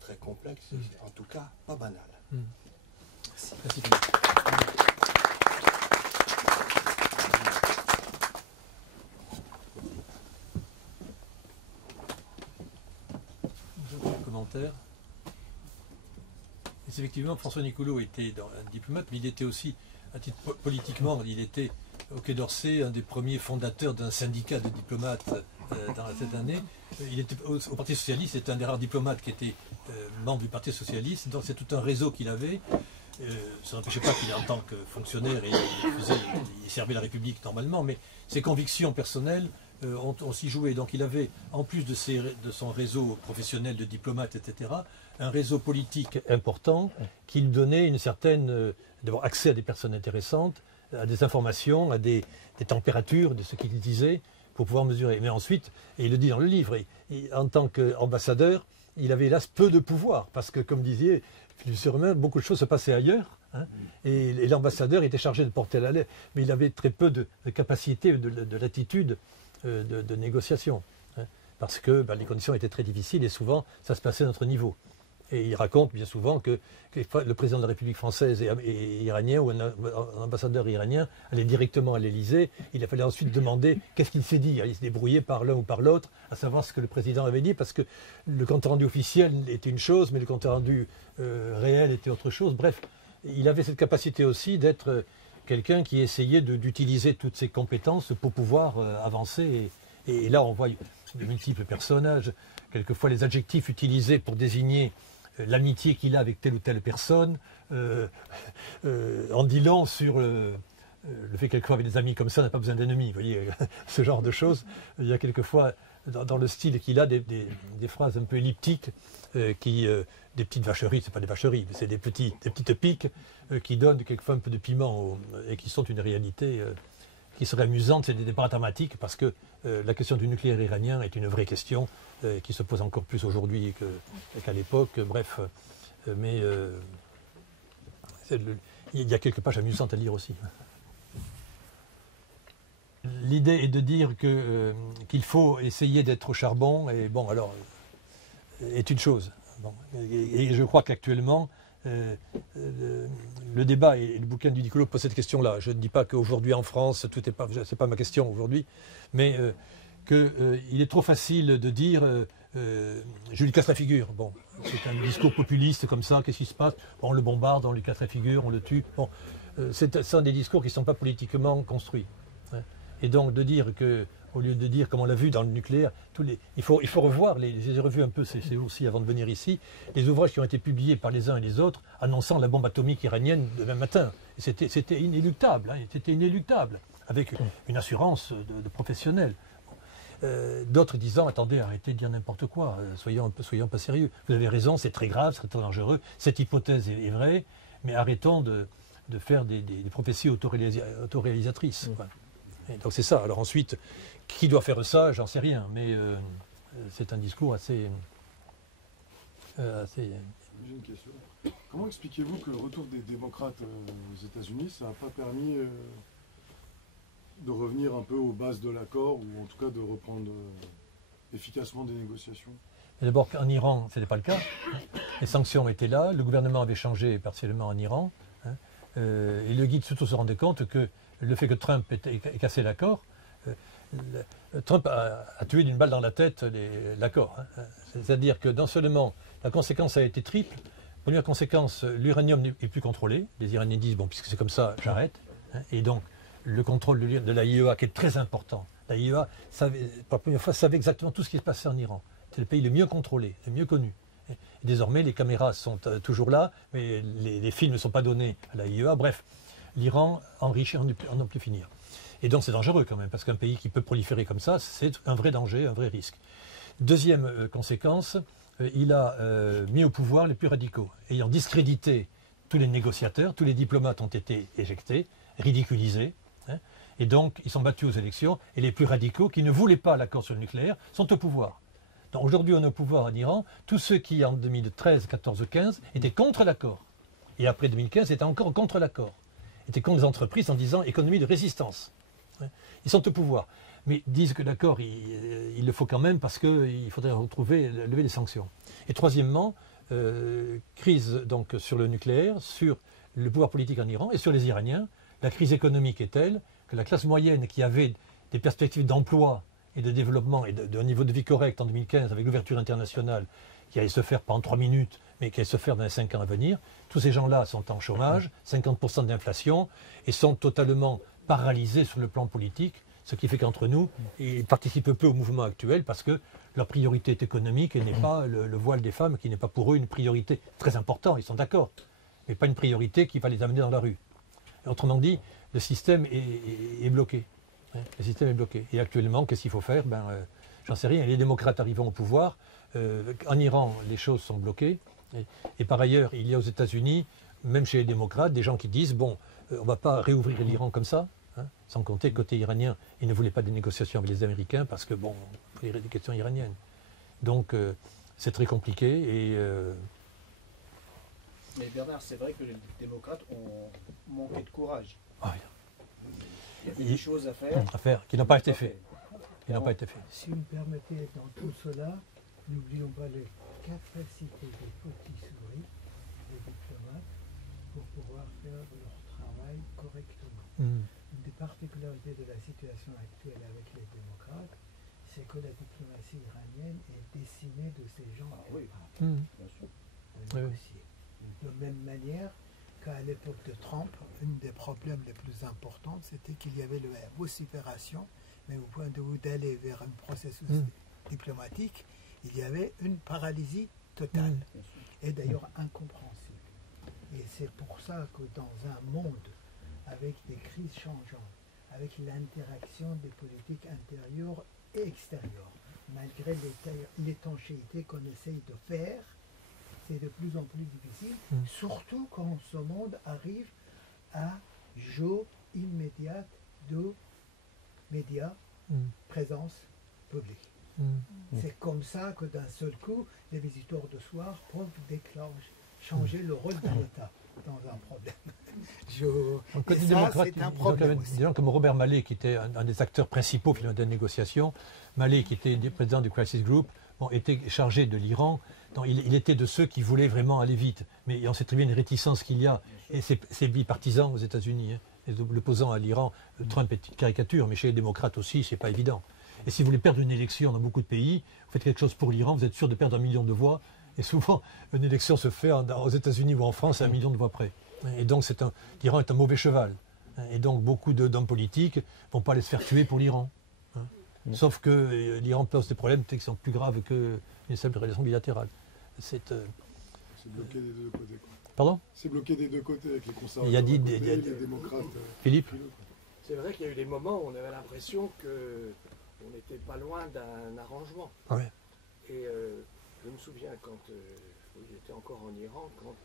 très complexe, et en tout cas pas banale. Merci. Merci. D'autres commentaires? Effectivement, François Niculo était un diplomate, mais il était aussi, à titre politiquement, il était au Quai d'Orsay un des premiers fondateurs d'un syndicat de diplomates dans cette année. Il était au Parti Socialiste, c'était un des rares diplomates qui était membre du Parti Socialiste, donc c'est tout un réseau qu'il avait. Ça n'empêchait pas qu'il, en tant que fonctionnaire, il servait la République normalement, mais ses convictions personnelles on s'y jouait. Donc il avait, en plus de son réseau professionnel de diplomates, etc., un réseau politique important qui lui donnait une certaine d'abord accès à des personnes intéressantes, à des informations, à des températures de ce qu'il disait, pour pouvoir mesurer. Mais ensuite, et il le dit dans le livre, en tant qu'ambassadeur, il avait hélas peu de pouvoir, parce que, comme disait Philippe Sérumin, beaucoup de choses se passaient ailleurs, hein, et l'ambassadeur était chargé de porter la lettre, mais il avait très peu de capacité, de latitude de négociation, hein, parce que les conditions étaient très difficiles, et souvent, ça se passait à notre niveau. Et il raconte bien souvent que le président de la République française et iranien, ou un ambassadeur iranien, allait directement à l'Élysée. Il a fallu ensuite demander qu'est-ce qu'il s'est dit. Il se débrouillait par l'un ou par l'autre, à savoir ce que le président avait dit, parce que le compte-rendu officiel était une chose, mais le compte-rendu réel était autre chose. Bref, il avait cette capacité aussi d'être quelqu'un qui essayait d'utiliser toutes ses compétences pour pouvoir avancer. Et là, on voit de multiples personnages, quelquefois les adjectifs utilisés pour désigner l'amitié qu'il a avec telle ou telle personne, en dit long sur le fait quelquefois avec des amis comme ça, on n'a pas besoin d'ennemis, vous voyez, ce genre de choses. Il y a quelquefois, dans le style qu'il a, des phrases un peu elliptiques, des petites vacheries, c'est pas des vacheries, mais c'est des petites piques qui donnent quelquefois un peu de piment et qui sont une réalité qui serait amusante. C'est des débats dramatiques parce que la question du nucléaire iranien est une vraie question qui se pose encore plus aujourd'hui qu'à l'époque. Bref, mais il y a quelques pages amusantes à lire aussi. L'idée est de dire qu'il faut essayer d'être au charbon, et bon, alors, est une chose. Bon, et je crois qu'actuellement, le débat et le bouquin du Nicolo pose cette question-là. Je ne dis pas qu'aujourd'hui en France, c'est pas ma question aujourd'hui, mais qu'il est trop facile de dire je lui casse la figure. Bon, c'est un discours populiste comme ça, qu'est-ce qui se passe? On le bombarde, on lui casse la figure, on le tue. Bon, ce sont des discours qui ne sont pas politiquement construits. Hein. Et donc de dire que, au lieu de dire, comme on l'a vu dans le nucléaire, il faut revoir, j'ai revu un peu, c'est aussi avant de venir ici, les ouvrages qui ont été publiés par les uns et les autres annonçant la bombe atomique iranienne le même matin. C'était inéluctable, hein, c'était inéluctable, avec une assurance de professionnels. D'autres disant, attendez, arrêtez de dire n'importe quoi, soyons pas sérieux. Vous avez raison, c'est très grave, c'est très dangereux, cette hypothèse est vraie, mais arrêtons de faire des prophéties autoréalisatrices. Et donc c'est ça. Alors ensuite, qui doit faire ça, j'en sais rien, mais c'est un discours assez... J'ai une question. Comment expliquez-vous que le retour des démocrates aux États-Unis, ça n'a pas permis de revenir un peu aux bases de l'accord, ou en tout cas de reprendre efficacement des négociations? D'abord, en Iran, ce n'était pas le cas. Les sanctions étaient là, le gouvernement avait changé partiellement en Iran, hein, et le guide surtout se rendait compte que le fait que Trump ait cassé l'accord, Trump a tué d'une balle dans la tête l'accord. Hein. C'est-à-dire que non seulement la conséquence a été triple. Première conséquence, l'uranium n'est plus contrôlé. Les Iraniens disent, bon, puisque c'est comme ça, j'arrête. Hein. Et donc, le contrôle de la IEA, qui est très important. La IEA, pour la première fois, savait exactement tout ce qui se passait en Iran. C'est le pays le mieux contrôlé, le mieux connu. Et désormais, les caméras sont toujours là, mais les films ne sont pas donnés à la IEA. Bref, l'Iran enrichit en n'en plus finir. Et donc c'est dangereux quand même, parce qu'un pays qui peut proliférer comme ça, c'est un vrai danger, un vrai risque. Deuxième conséquence, il a mis au pouvoir les plus radicaux. Ayant discrédité tous les négociateurs, tous les diplomates ont été éjectés, ridiculisés. Hein, et donc ils sont battus aux élections, et les plus radicaux, qui ne voulaient pas l'accord sur le nucléaire, sont au pouvoir. Donc aujourd'hui on est au pouvoir en Iran, tous ceux qui en 2013, 14, 15 étaient contre l'accord. Et après 2015 étaient encore contre l'accord. Étaient contre les entreprises en disant économie de résistance. Ils sont au pouvoir, mais disent que l'accord, il le faut quand même parce qu'il faudrait lever les sanctions. Et troisièmement, crise donc sur le nucléaire, sur le pouvoir politique en Iran et sur les Iraniens. La crise économique est telle que la classe moyenne qui avait des perspectives d'emploi et de développement et d'un niveau de vie correct en 2015 avec l'ouverture internationale qui allait se faire pas en 3 minutes, mais qui allait se faire dans les 5 ans à venir, tous ces gens-là sont en chômage, 50% d'inflation, et sont totalement paralysés sur le plan politique, ce qui fait qu'entre nous, ils participent peu au mouvement actuel parce que leur priorité est économique et n'est pas le voile des femmes, qui n'est pas pour eux une priorité très importante, ils sont d'accord, mais pas une priorité qui va les amener dans la rue. Et autrement dit, le système est bloqué. Le système est bloqué. Et actuellement, qu'est-ce qu'il faut faire? J'en sais rien. Les démocrates arrivant au pouvoir, en Iran, les choses sont bloquées. Et par ailleurs, il y a aux États-Unis, même chez les démocrates, des gens qui disent, bon, on ne va pas réouvrir l'Iran comme ça, hein, sans compter, côté iranien, ils ne voulaient pas de négociations avec les Américains parce que, bon, il y a des questions iraniennes. Donc, c'est très compliqué et... Mais Bernard, c'est vrai que les démocrates ont manqué de courage. Ah, Il y a des choses à faire. qui n'ont pas été faites. Qui n'ont pas été faites. Si vous me permettez, dans tout cela, n'oublions pas les capacités des petits souris, des diplomates, pour pouvoir faire leur travail correctement. Une des particularités de la situation actuelle avec les démocrates, c'est que la diplomatie iranienne est décimée de ces gens capables de négocier. De même manière qu'à l'époque de Trump, un des problèmes les plus importants, c'était qu'il y avait la vocifération, mais au point de vue d'aller vers un processus diplomatique, il y avait une paralysie totale, et d'ailleurs incompréhensible. Et c'est pour ça que dans un monde avec des crises changeantes, avec l'interaction des politiques intérieures et extérieures, malgré l'étanchéité qu'on essaye de faire, c'est de plus en plus difficile, surtout quand ce monde arrive à jour immédiate de médias, présence publique. C'est comme ça que d'un seul coup, les visiteurs de soir peuvent changer le rôle de l'État dans un problème. Et ça, c'est un problème aussi. Des gens comme Robert Malley, qui était un des acteurs principaux finalement de la négociation, Malley, qui était président du Crisis Group, était chargé de l'Iran. Il était de ceux qui voulaient vraiment aller vite. Mais on sait très bien les réticences qu'il y a. Et c'est bipartisan aux États-Unis. Hein. L'opposant à l'Iran, Trump est une caricature, mais chez les démocrates aussi, c'est pas évident. Et si vous voulez perdre une élection dans beaucoup de pays, vous faites quelque chose pour l'Iran, vous êtes sûr de perdre 1 million de voix. Et souvent, une élection se fait aux États-Unis ou en France à 1 million de voix près. Et donc, l'Iran est un mauvais cheval. Et donc, beaucoup d'hommes politiques ne vont pas aller se faire tuer pour l'Iran. Sauf que l'Iran pose des problèmes qui sont plus graves qu'une simple relation bilatérale. C'est bloqué des deux côtés. Quoi. Pardon? C'est bloqué des deux côtés avec les conservateurs il y a dit, les démocrates. Philippe? C'est vrai qu'il y a eu des moments où on avait l'impression qu'on n'était pas loin d'un arrangement. Ouais. Et je me souviens quand j'étais encore en Iran, quand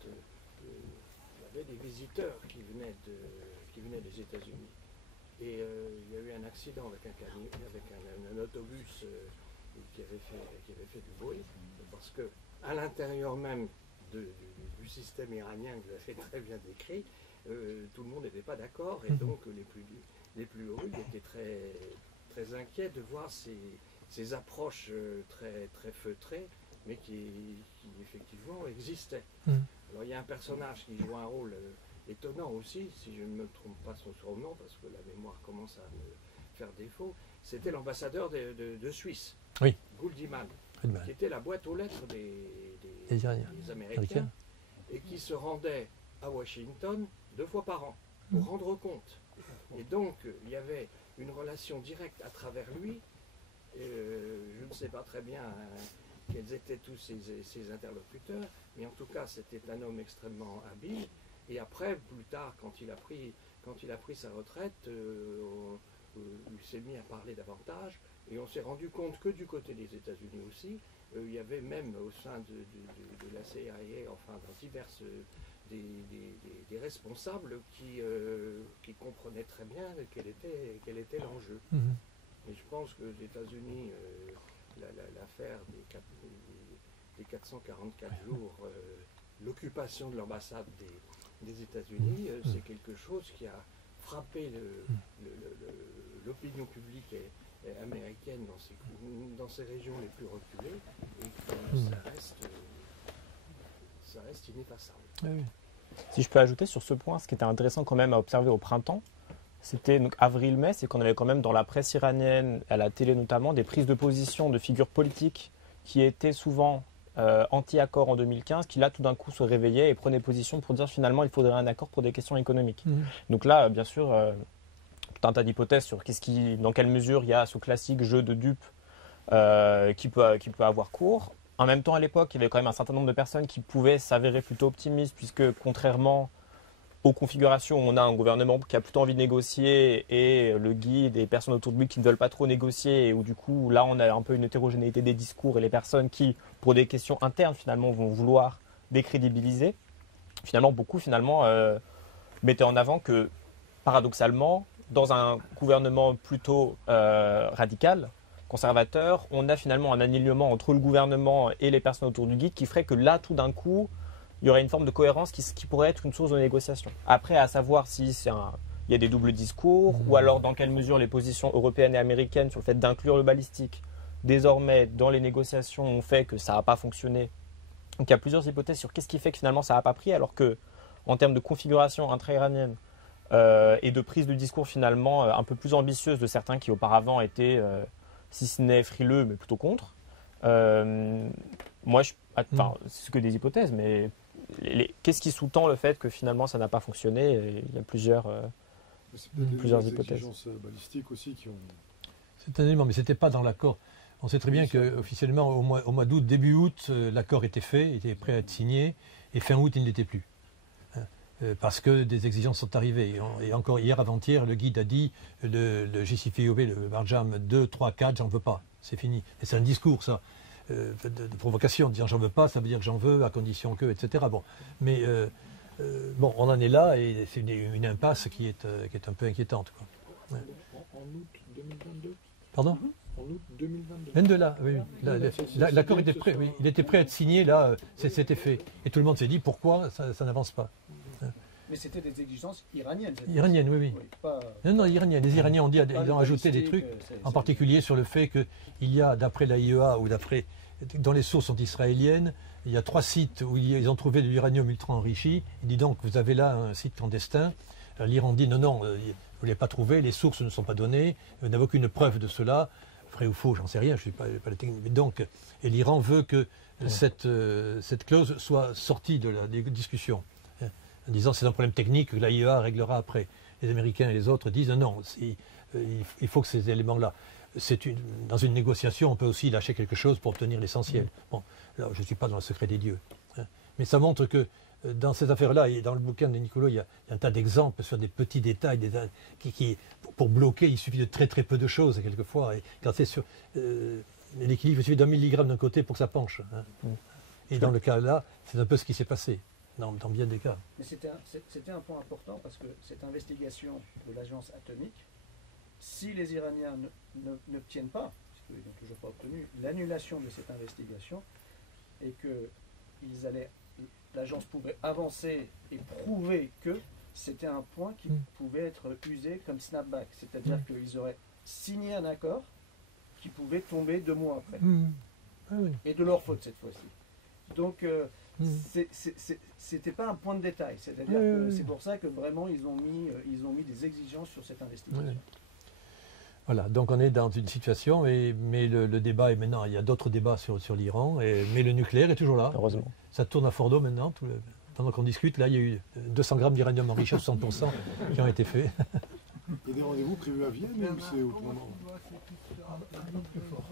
il y avait des visiteurs qui venaient des États-Unis. Et il y a eu un accident avec un autobus qui avait fait du bruit, parce que à l'intérieur même du système iranien que vous avez très bien décrit, tout le monde n'était pas d'accord, et donc les plus hauts étaient très, très inquiets de voir ces approches très, très feutrées, mais qui effectivement existaient. Alors il y a un personnage qui joue un rôle étonnant aussi, si je ne me trompe pas son surnom, parce que la mémoire commence à me faire défaut, c'était l'ambassadeur de Suisse, oui. Gouldiman, qui était la boîte aux lettres des Américains, et qui se rendait à Washington 2 fois par an pour rendre compte. Et donc, il y avait une relation directe à travers lui. Je ne sais pas très bien quels étaient tous ses interlocuteurs, mais en tout cas, c'était un homme extrêmement habile. Et après, plus tard, quand il a pris sa retraite, il s'est mis à parler davantage, et on s'est rendu compte que du côté des États-Unis aussi, il y avait même au sein de la CIA, enfin dans diverses des responsables qui comprenaient très bien quel était l'enjeu. Et je pense que les États-Unis, l'affaire des 444 jours, l'occupation de l'ambassade des États-Unis, c'est quelque chose qui a frappé l'opinion publique américaine dans ces régions les plus reculées, et que ça reste ineffaçable. Oui. Si je peux ajouter sur ce point, ce qui était intéressant quand même à observer au printemps, c'était donc avril-mai, c'est qu'on avait quand même dans la presse iranienne, à la télé notamment, des prises de position de figures politiques qui étaient souvent anti-accord en 2015, qui là tout d'un coup se réveillaient et prenaient position pour dire finalement il faudrait un accord pour des questions économiques. Donc là, bien sûr, tout un tas d'hypothèses sur dans quelle mesure il y a ce classique jeu de dupes qui peut avoir cours. En même temps, à l'époque, il y avait quand même un certain nombre de personnes qui pouvaient s'avérer plutôt optimistes, puisque contrairement aux configurations où on a un gouvernement qui a plutôt envie de négocier et le guide et les personnes autour de lui qui ne veulent pas trop négocier et où du coup là on a un peu une hétérogénéité des discours et les personnes qui, pour des questions internes finalement, vont vouloir décrédibiliser, finalement beaucoup mettaient en avant que paradoxalement, dans un gouvernement plutôt radical, conservateur, on a finalement un alignement entre le gouvernement et les personnes autour du guide qui ferait que là, tout d'un coup, il y aurait une forme de cohérence qui pourrait être une source de négociation. Après, à savoir si il y a des doubles discours ou alors dans quelle mesure les positions européennes et américaines sur le fait d'inclure le balistique désormais dans les négociations ont fait que ça n'a pas fonctionné. Donc il y a plusieurs hypothèses sur qu'est-ce qui fait que finalement ça n'a pas pris alors que en termes de configuration intra-iranienne et de prise de discours finalement un peu plus ambitieuse de certains qui auparavant étaient, si ce n'est frileux, mais plutôt contre. Moi, c'est que des hypothèses, mais qu'est-ce qui sous-tend le fait que finalement ça n'a pas fonctionné? Et il y a plusieurs hypothèses. Exigences balistiques aussi qui ont... C'est un élément, mais ce n'était pas dans l'accord. On sait très bien qu'officiellement, au mois d'août, début août, l'accord était fait, était prêt à être signé, et fin août, il ne l'était plus. Parce que des exigences sont arrivées. Et encore hier, avant-hier, le guide a dit, le JCPOB, le Barjam 2, 3, 4, j'en veux pas, c'est fini. Et c'est un discours, ça, de provocation, disant j'en veux pas, ça veut dire que j'en veux, à condition que, etc. Bon. Mais bon, on en est là, et c'est une impasse qui est un peu inquiétante, quoi. Ouais. En août 2022 Pardon? En août 2022. 22 là, oui. L'accord était prêt, oui. Il était prêt à être signé, là, c'était fait. Et tout le monde s'est dit pourquoi ça n'avance pas. Mais c'était des exigences iraniennes. Iraniennes, oui. Pas... Non, iraniennes. Les Iraniens ils ont ajouté des trucs, en particulier sur le fait qu'il y a, d'après l'AIEA ou dont les sources sont israéliennes, il y a 3 sites où ils ont trouvé de l'uranium ultra enrichi. Il dit donc, vous avez là un site clandestin. L'Iran dit non, vous ne l'avez pas trouvé, les sources ne sont pas données, vous n'avez aucune preuve de cela. Vrai ou faux, j'en sais rien, je ne suis pas la technique. Mais donc, et l'Iran veut que cette clause soit sortie de la discussion, en disant c'est un problème technique que l'AIEA réglera après. Les Américains et les autres disent non, il faut que ces éléments-là. Dans une négociation, on peut aussi lâcher quelque chose pour obtenir l'essentiel. Bon, là, je ne suis pas dans le secret des dieux. Mais ça montre que dans cette affaire-là, et dans le bouquin de Niccolò, il y a un tas d'exemples sur des petits détails pour bloquer, il suffit de très très peu de choses, quelquefois. Et quand c'est sur l'équilibre, il suffit d'1 milligramme d'un côté pour que ça penche. Et dans le cas-là, c'est un peu ce qui s'est passé, dans bien des cas. Mais c'était un point important parce que cette investigation de l'agence atomique, si les Iraniens n'obtiennent pas, puisqu'ils n'ont toujours pas obtenu, l'annulation de cette investigation, et que l'agence pouvait avancer et prouver que c'était un point qui pouvait être usé comme snapback. C'est-à-dire qu'ils auraient signé un accord qui pouvait tomber 2 mois après. Et de leur faute cette fois-ci. Donc, c'était pas un point de détail. C'est-à-dire que c'est pour ça que vraiment ils ont mis des exigences sur cette investigation. Voilà, donc on est dans une situation, mais le débat est maintenant, il y a d'autres débats sur l'Iran, mais le nucléaire est toujours là. Heureusement. Ça tourne à Fordo maintenant. Pendant qu'on discute, là, il y a eu 200 grammes d'uranium enrichi à 60% qui ont été faits. Il y a des rendez-vous prévus à Vienne ou c'est autrement?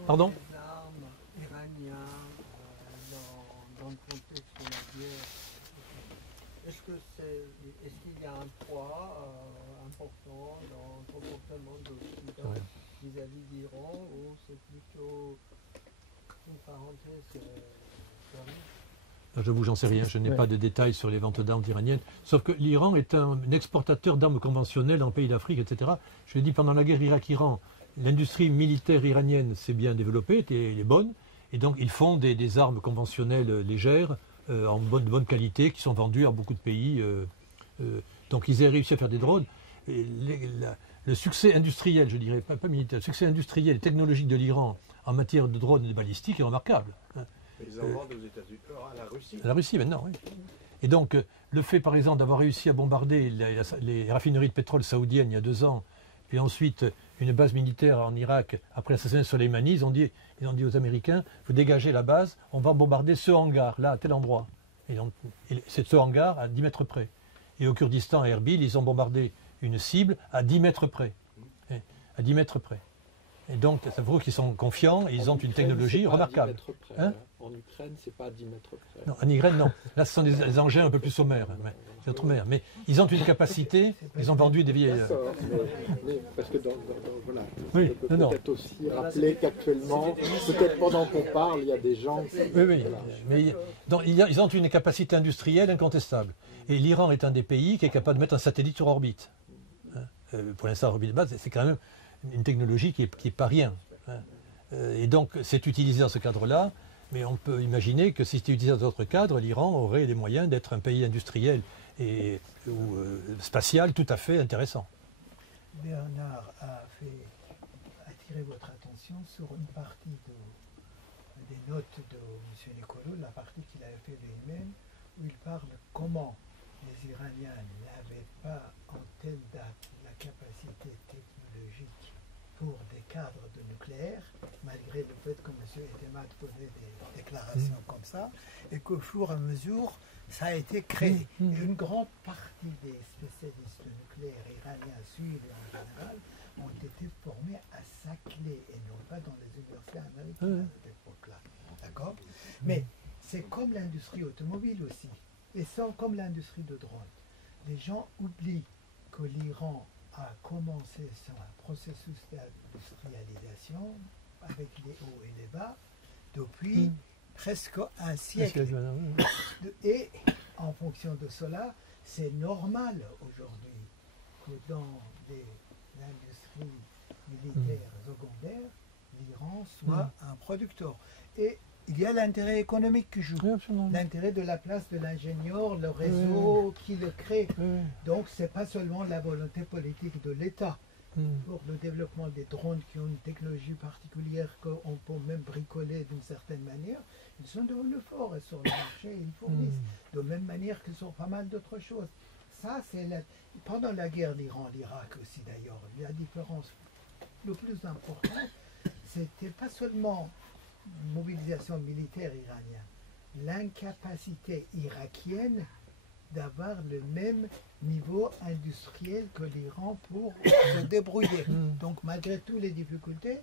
Pardon? Les armes iraniennes dans le contexte de la guerre, est-ce qu'il y a un poids important dans le comportement de l'Occident vis-à-vis d'Iran ou c'est plutôt une parenthèse fermée? J'avoue, j'en sais rien, je n'ai pas de détails sur les ventes d'armes iraniennes, sauf que l'Iran est un exportateur d'armes conventionnelles dans le pays d'Afrique, etc. Je l'ai dit, pendant la guerre Irak-Iran, l'industrie militaire iranienne s'est bien développée, elle est bonne, et donc ils font des armes conventionnelles légères, de bonne qualité, qui sont vendues à beaucoup de pays. Donc ils ont réussi à faire des drones. Et le succès industriel, je dirais, pas militaire, le succès industriel et technologique de l'Iran en matière de drones et de balistique est remarquable. Ils en vendent aux États-Unis, à la Russie. À la Russie maintenant, oui. Et donc, le fait par exemple d'avoir réussi à bombarder les raffineries de pétrole saoudiennes il y a 2 ans, puis ensuite une base militaire en Irak, après l'assassinat de Soleimani, ils ont dit aux Américains, vous dégagez la base, on va bombarder ce hangar, là, à tel endroit. Et c'est ce hangar à 10 mètres près. Et au Kurdistan, à Erbil, ils ont bombardé une cible à 10 mètres près. À 10 mètres près. Et donc, ça prouve qu'ils sont confiants et ils ont une technologie remarquable. En Ukraine, c'est pas à 10 mètres près. Non, en Ukraine, non. Là, ce sont des engins un peu plus sommaires. c'est autre manière. Mais ils ont une capacité, ils ont vendu des vieilles... D'accord, mais parce que voilà, Oui, je peux non. peut-être aussi rappeler qu'actuellement, peut-être pendant qu'on parle, il y a des gens... Oui, oui, Voilà. mais ils ont une capacité industrielle incontestable. Et l'Iran est un des pays qui est capable de mettre un satellite sur orbite. Pour l'instant, orbite de base, c'est quand même une technologie qui est pas rien. Et donc, c'est utilisé dans ce cadre-là, mais on peut imaginer que si c'était utilisé dans d'autres cadres, l'Iran aurait les moyens d'être un pays industriel ou spatial tout à fait intéressant. Bernard a attiré votre attention sur une partie des notes de M. Nicolo, la partie qu'il a fait lui-même, où il parle comment les Iraniens n'avaient pas en telle date la capacité technologique pour des cadres de nucléaire, malgré le fait que M. Etemat faisait des déclarations comme ça, et qu'au fur et à mesure, ça a été créé. Et une grande partie des spécialistes nucléaires iraniens, suivis en général, ont été formés à Saclay et non pas dans les universités américaines à cette époque-là. D'accord? Mais c'est comme l'industrie automobile aussi, et c'est comme l'industrie de drones. Les gens oublient que l'Iran a commencé son processus d'industrialisation avec les hauts et les bas depuis presque un siècle. Et en fonction de cela, c'est normal aujourd'hui que dans l'industrie militaire secondaire, l'Iran soit un producteur. Et il y a l'intérêt économique qui joue, l'intérêt de la place de l'ingénieur, le réseau qui le crée. Donc ce n'est pas seulement la volonté politique de l'État. Pour le développement des drones qui ont une technologie particulière qu'on peut même bricoler d'une certaine manière, ils sont devenus forts et sur le marché ils fournissent. De même manière que sur pas mal d'autres choses. Ça, c'est pendant la guerre d'Iran-l'Irak aussi d'ailleurs, la différence le plus importante, c'était pas seulement mobilisation militaire iranienne, l'incapacité irakienne d'avoir le même niveau industriel que l'Iran pour se débrouiller. Donc malgré toutes les difficultés,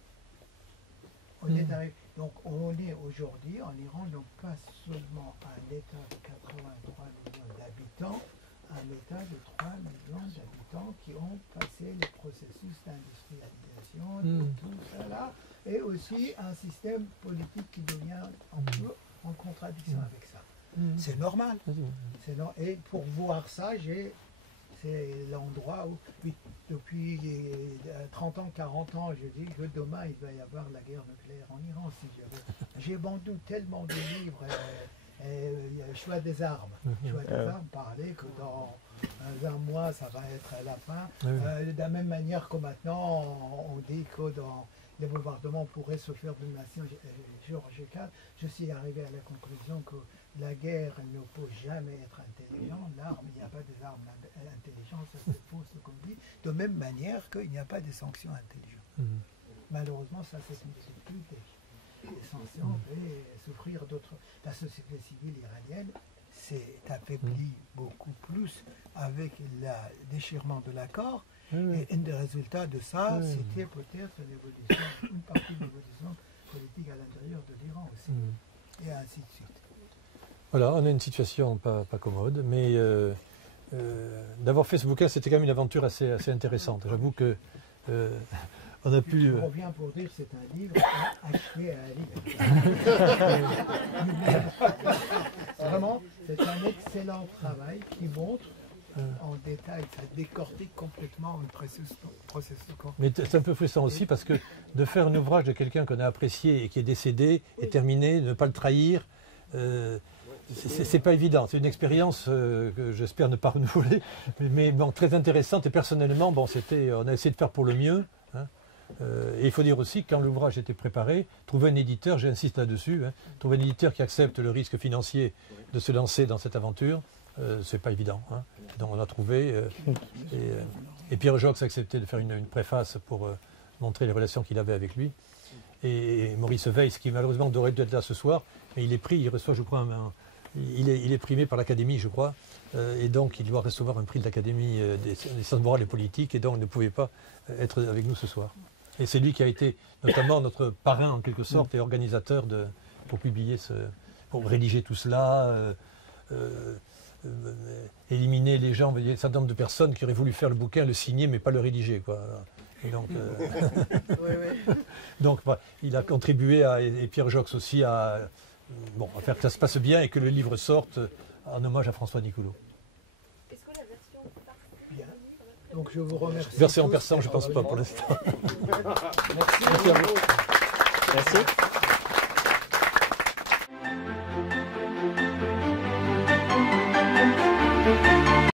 on est arrivé. Donc on est aujourd'hui en Iran, donc pas seulement un État de 83 millions d'habitants, un État de 3 millions d'habitants qui ont passé les processus d'industrialisation, de tout ça là, et aussi un système politique qui devient un peu en contradiction avec ça. C'est normal. Et pour voir ça, c'est l'endroit où, depuis 30 ans, 40 ans, je dis que demain, il va y avoir la guerre nucléaire en Iran. J'ai vendu tellement de livres, choix des armes. Choix des armes parlait que dans un mois, ça va être à la fin. De la même manière que maintenant, on dit que dans les bombardements pourraient se faire d'une nation chirurgicale. Je suis arrivé à la conclusion que la guerre ne peut jamais être intelligente. L'arme, il n'y a pas des armes intelligentes, ça c'est faux ce qu'on dit. De même manière qu'il n'y a pas de sanctions intelligentes. Malheureusement, ça c'est une difficulté. Les sanctions et souffrir d'autres. La société civile iranienne s'est affaiblie beaucoup plus avec le déchirement de l'accord. Et un des résultats de ça, c'était peut-être une partie de l'évolution politique à l'intérieur de l'Iran aussi. Et ainsi de suite. Voilà, on a une situation pas commode, mais d'avoir fait ce bouquin, c'était quand même une aventure assez intéressante. J'avoue que on a pu... Je reviens pour dire que c'est un livre acheté à lire. Vraiment, c'est un excellent travail qui montre en détail, ça décortique complètement un processus. Mais c'est un peu frustrant aussi parce que de faire un ouvrage de quelqu'un qu'on a apprécié et qui est décédé, est terminé, ne pas le trahir, c'est pas évident. C'est une expérience que j'espère ne pas renouveler, mais bon, très intéressante. Et personnellement, bon, on a essayé de faire pour le mieux. Et il faut dire aussi que quand l'ouvrage était préparé, trouver un éditeur, j'insiste là-dessus, trouver un éditeur qui accepte le risque financier de se lancer dans cette aventure, c'est pas évident. Donc on a trouvé, et Pierre Jox a accepté de faire une préface pour montrer les relations qu'il avait avec lui. Et Maurice Weiss, qui malheureusement devrait être là ce soir, mais il est pris, il reçoit, je crois, il est primé par l'Académie, je crois, et donc il doit recevoir un prix de l'Académie des sciences morales et politiques, et donc il ne pouvait pas être avec nous ce soir. Et c'est lui qui a été notamment notre parrain en quelque sorte et organisateur pour publier pour rédiger tout cela. éliminer les gens, il y a un certain nombre de personnes qui auraient voulu faire le bouquin, le signer, mais pas le rédiger, quoi. Et donc, donc bah, il a contribué, et Pierre Jox aussi, à faire que ça se passe bien et que le livre sorte en hommage à François Nicoulot. Est-ce que la version partie Bien. Donc je vous remercie. Versé en tous persan, je et pense pas pour heureusement. l'instant. Merci. Merci à vous. Merci.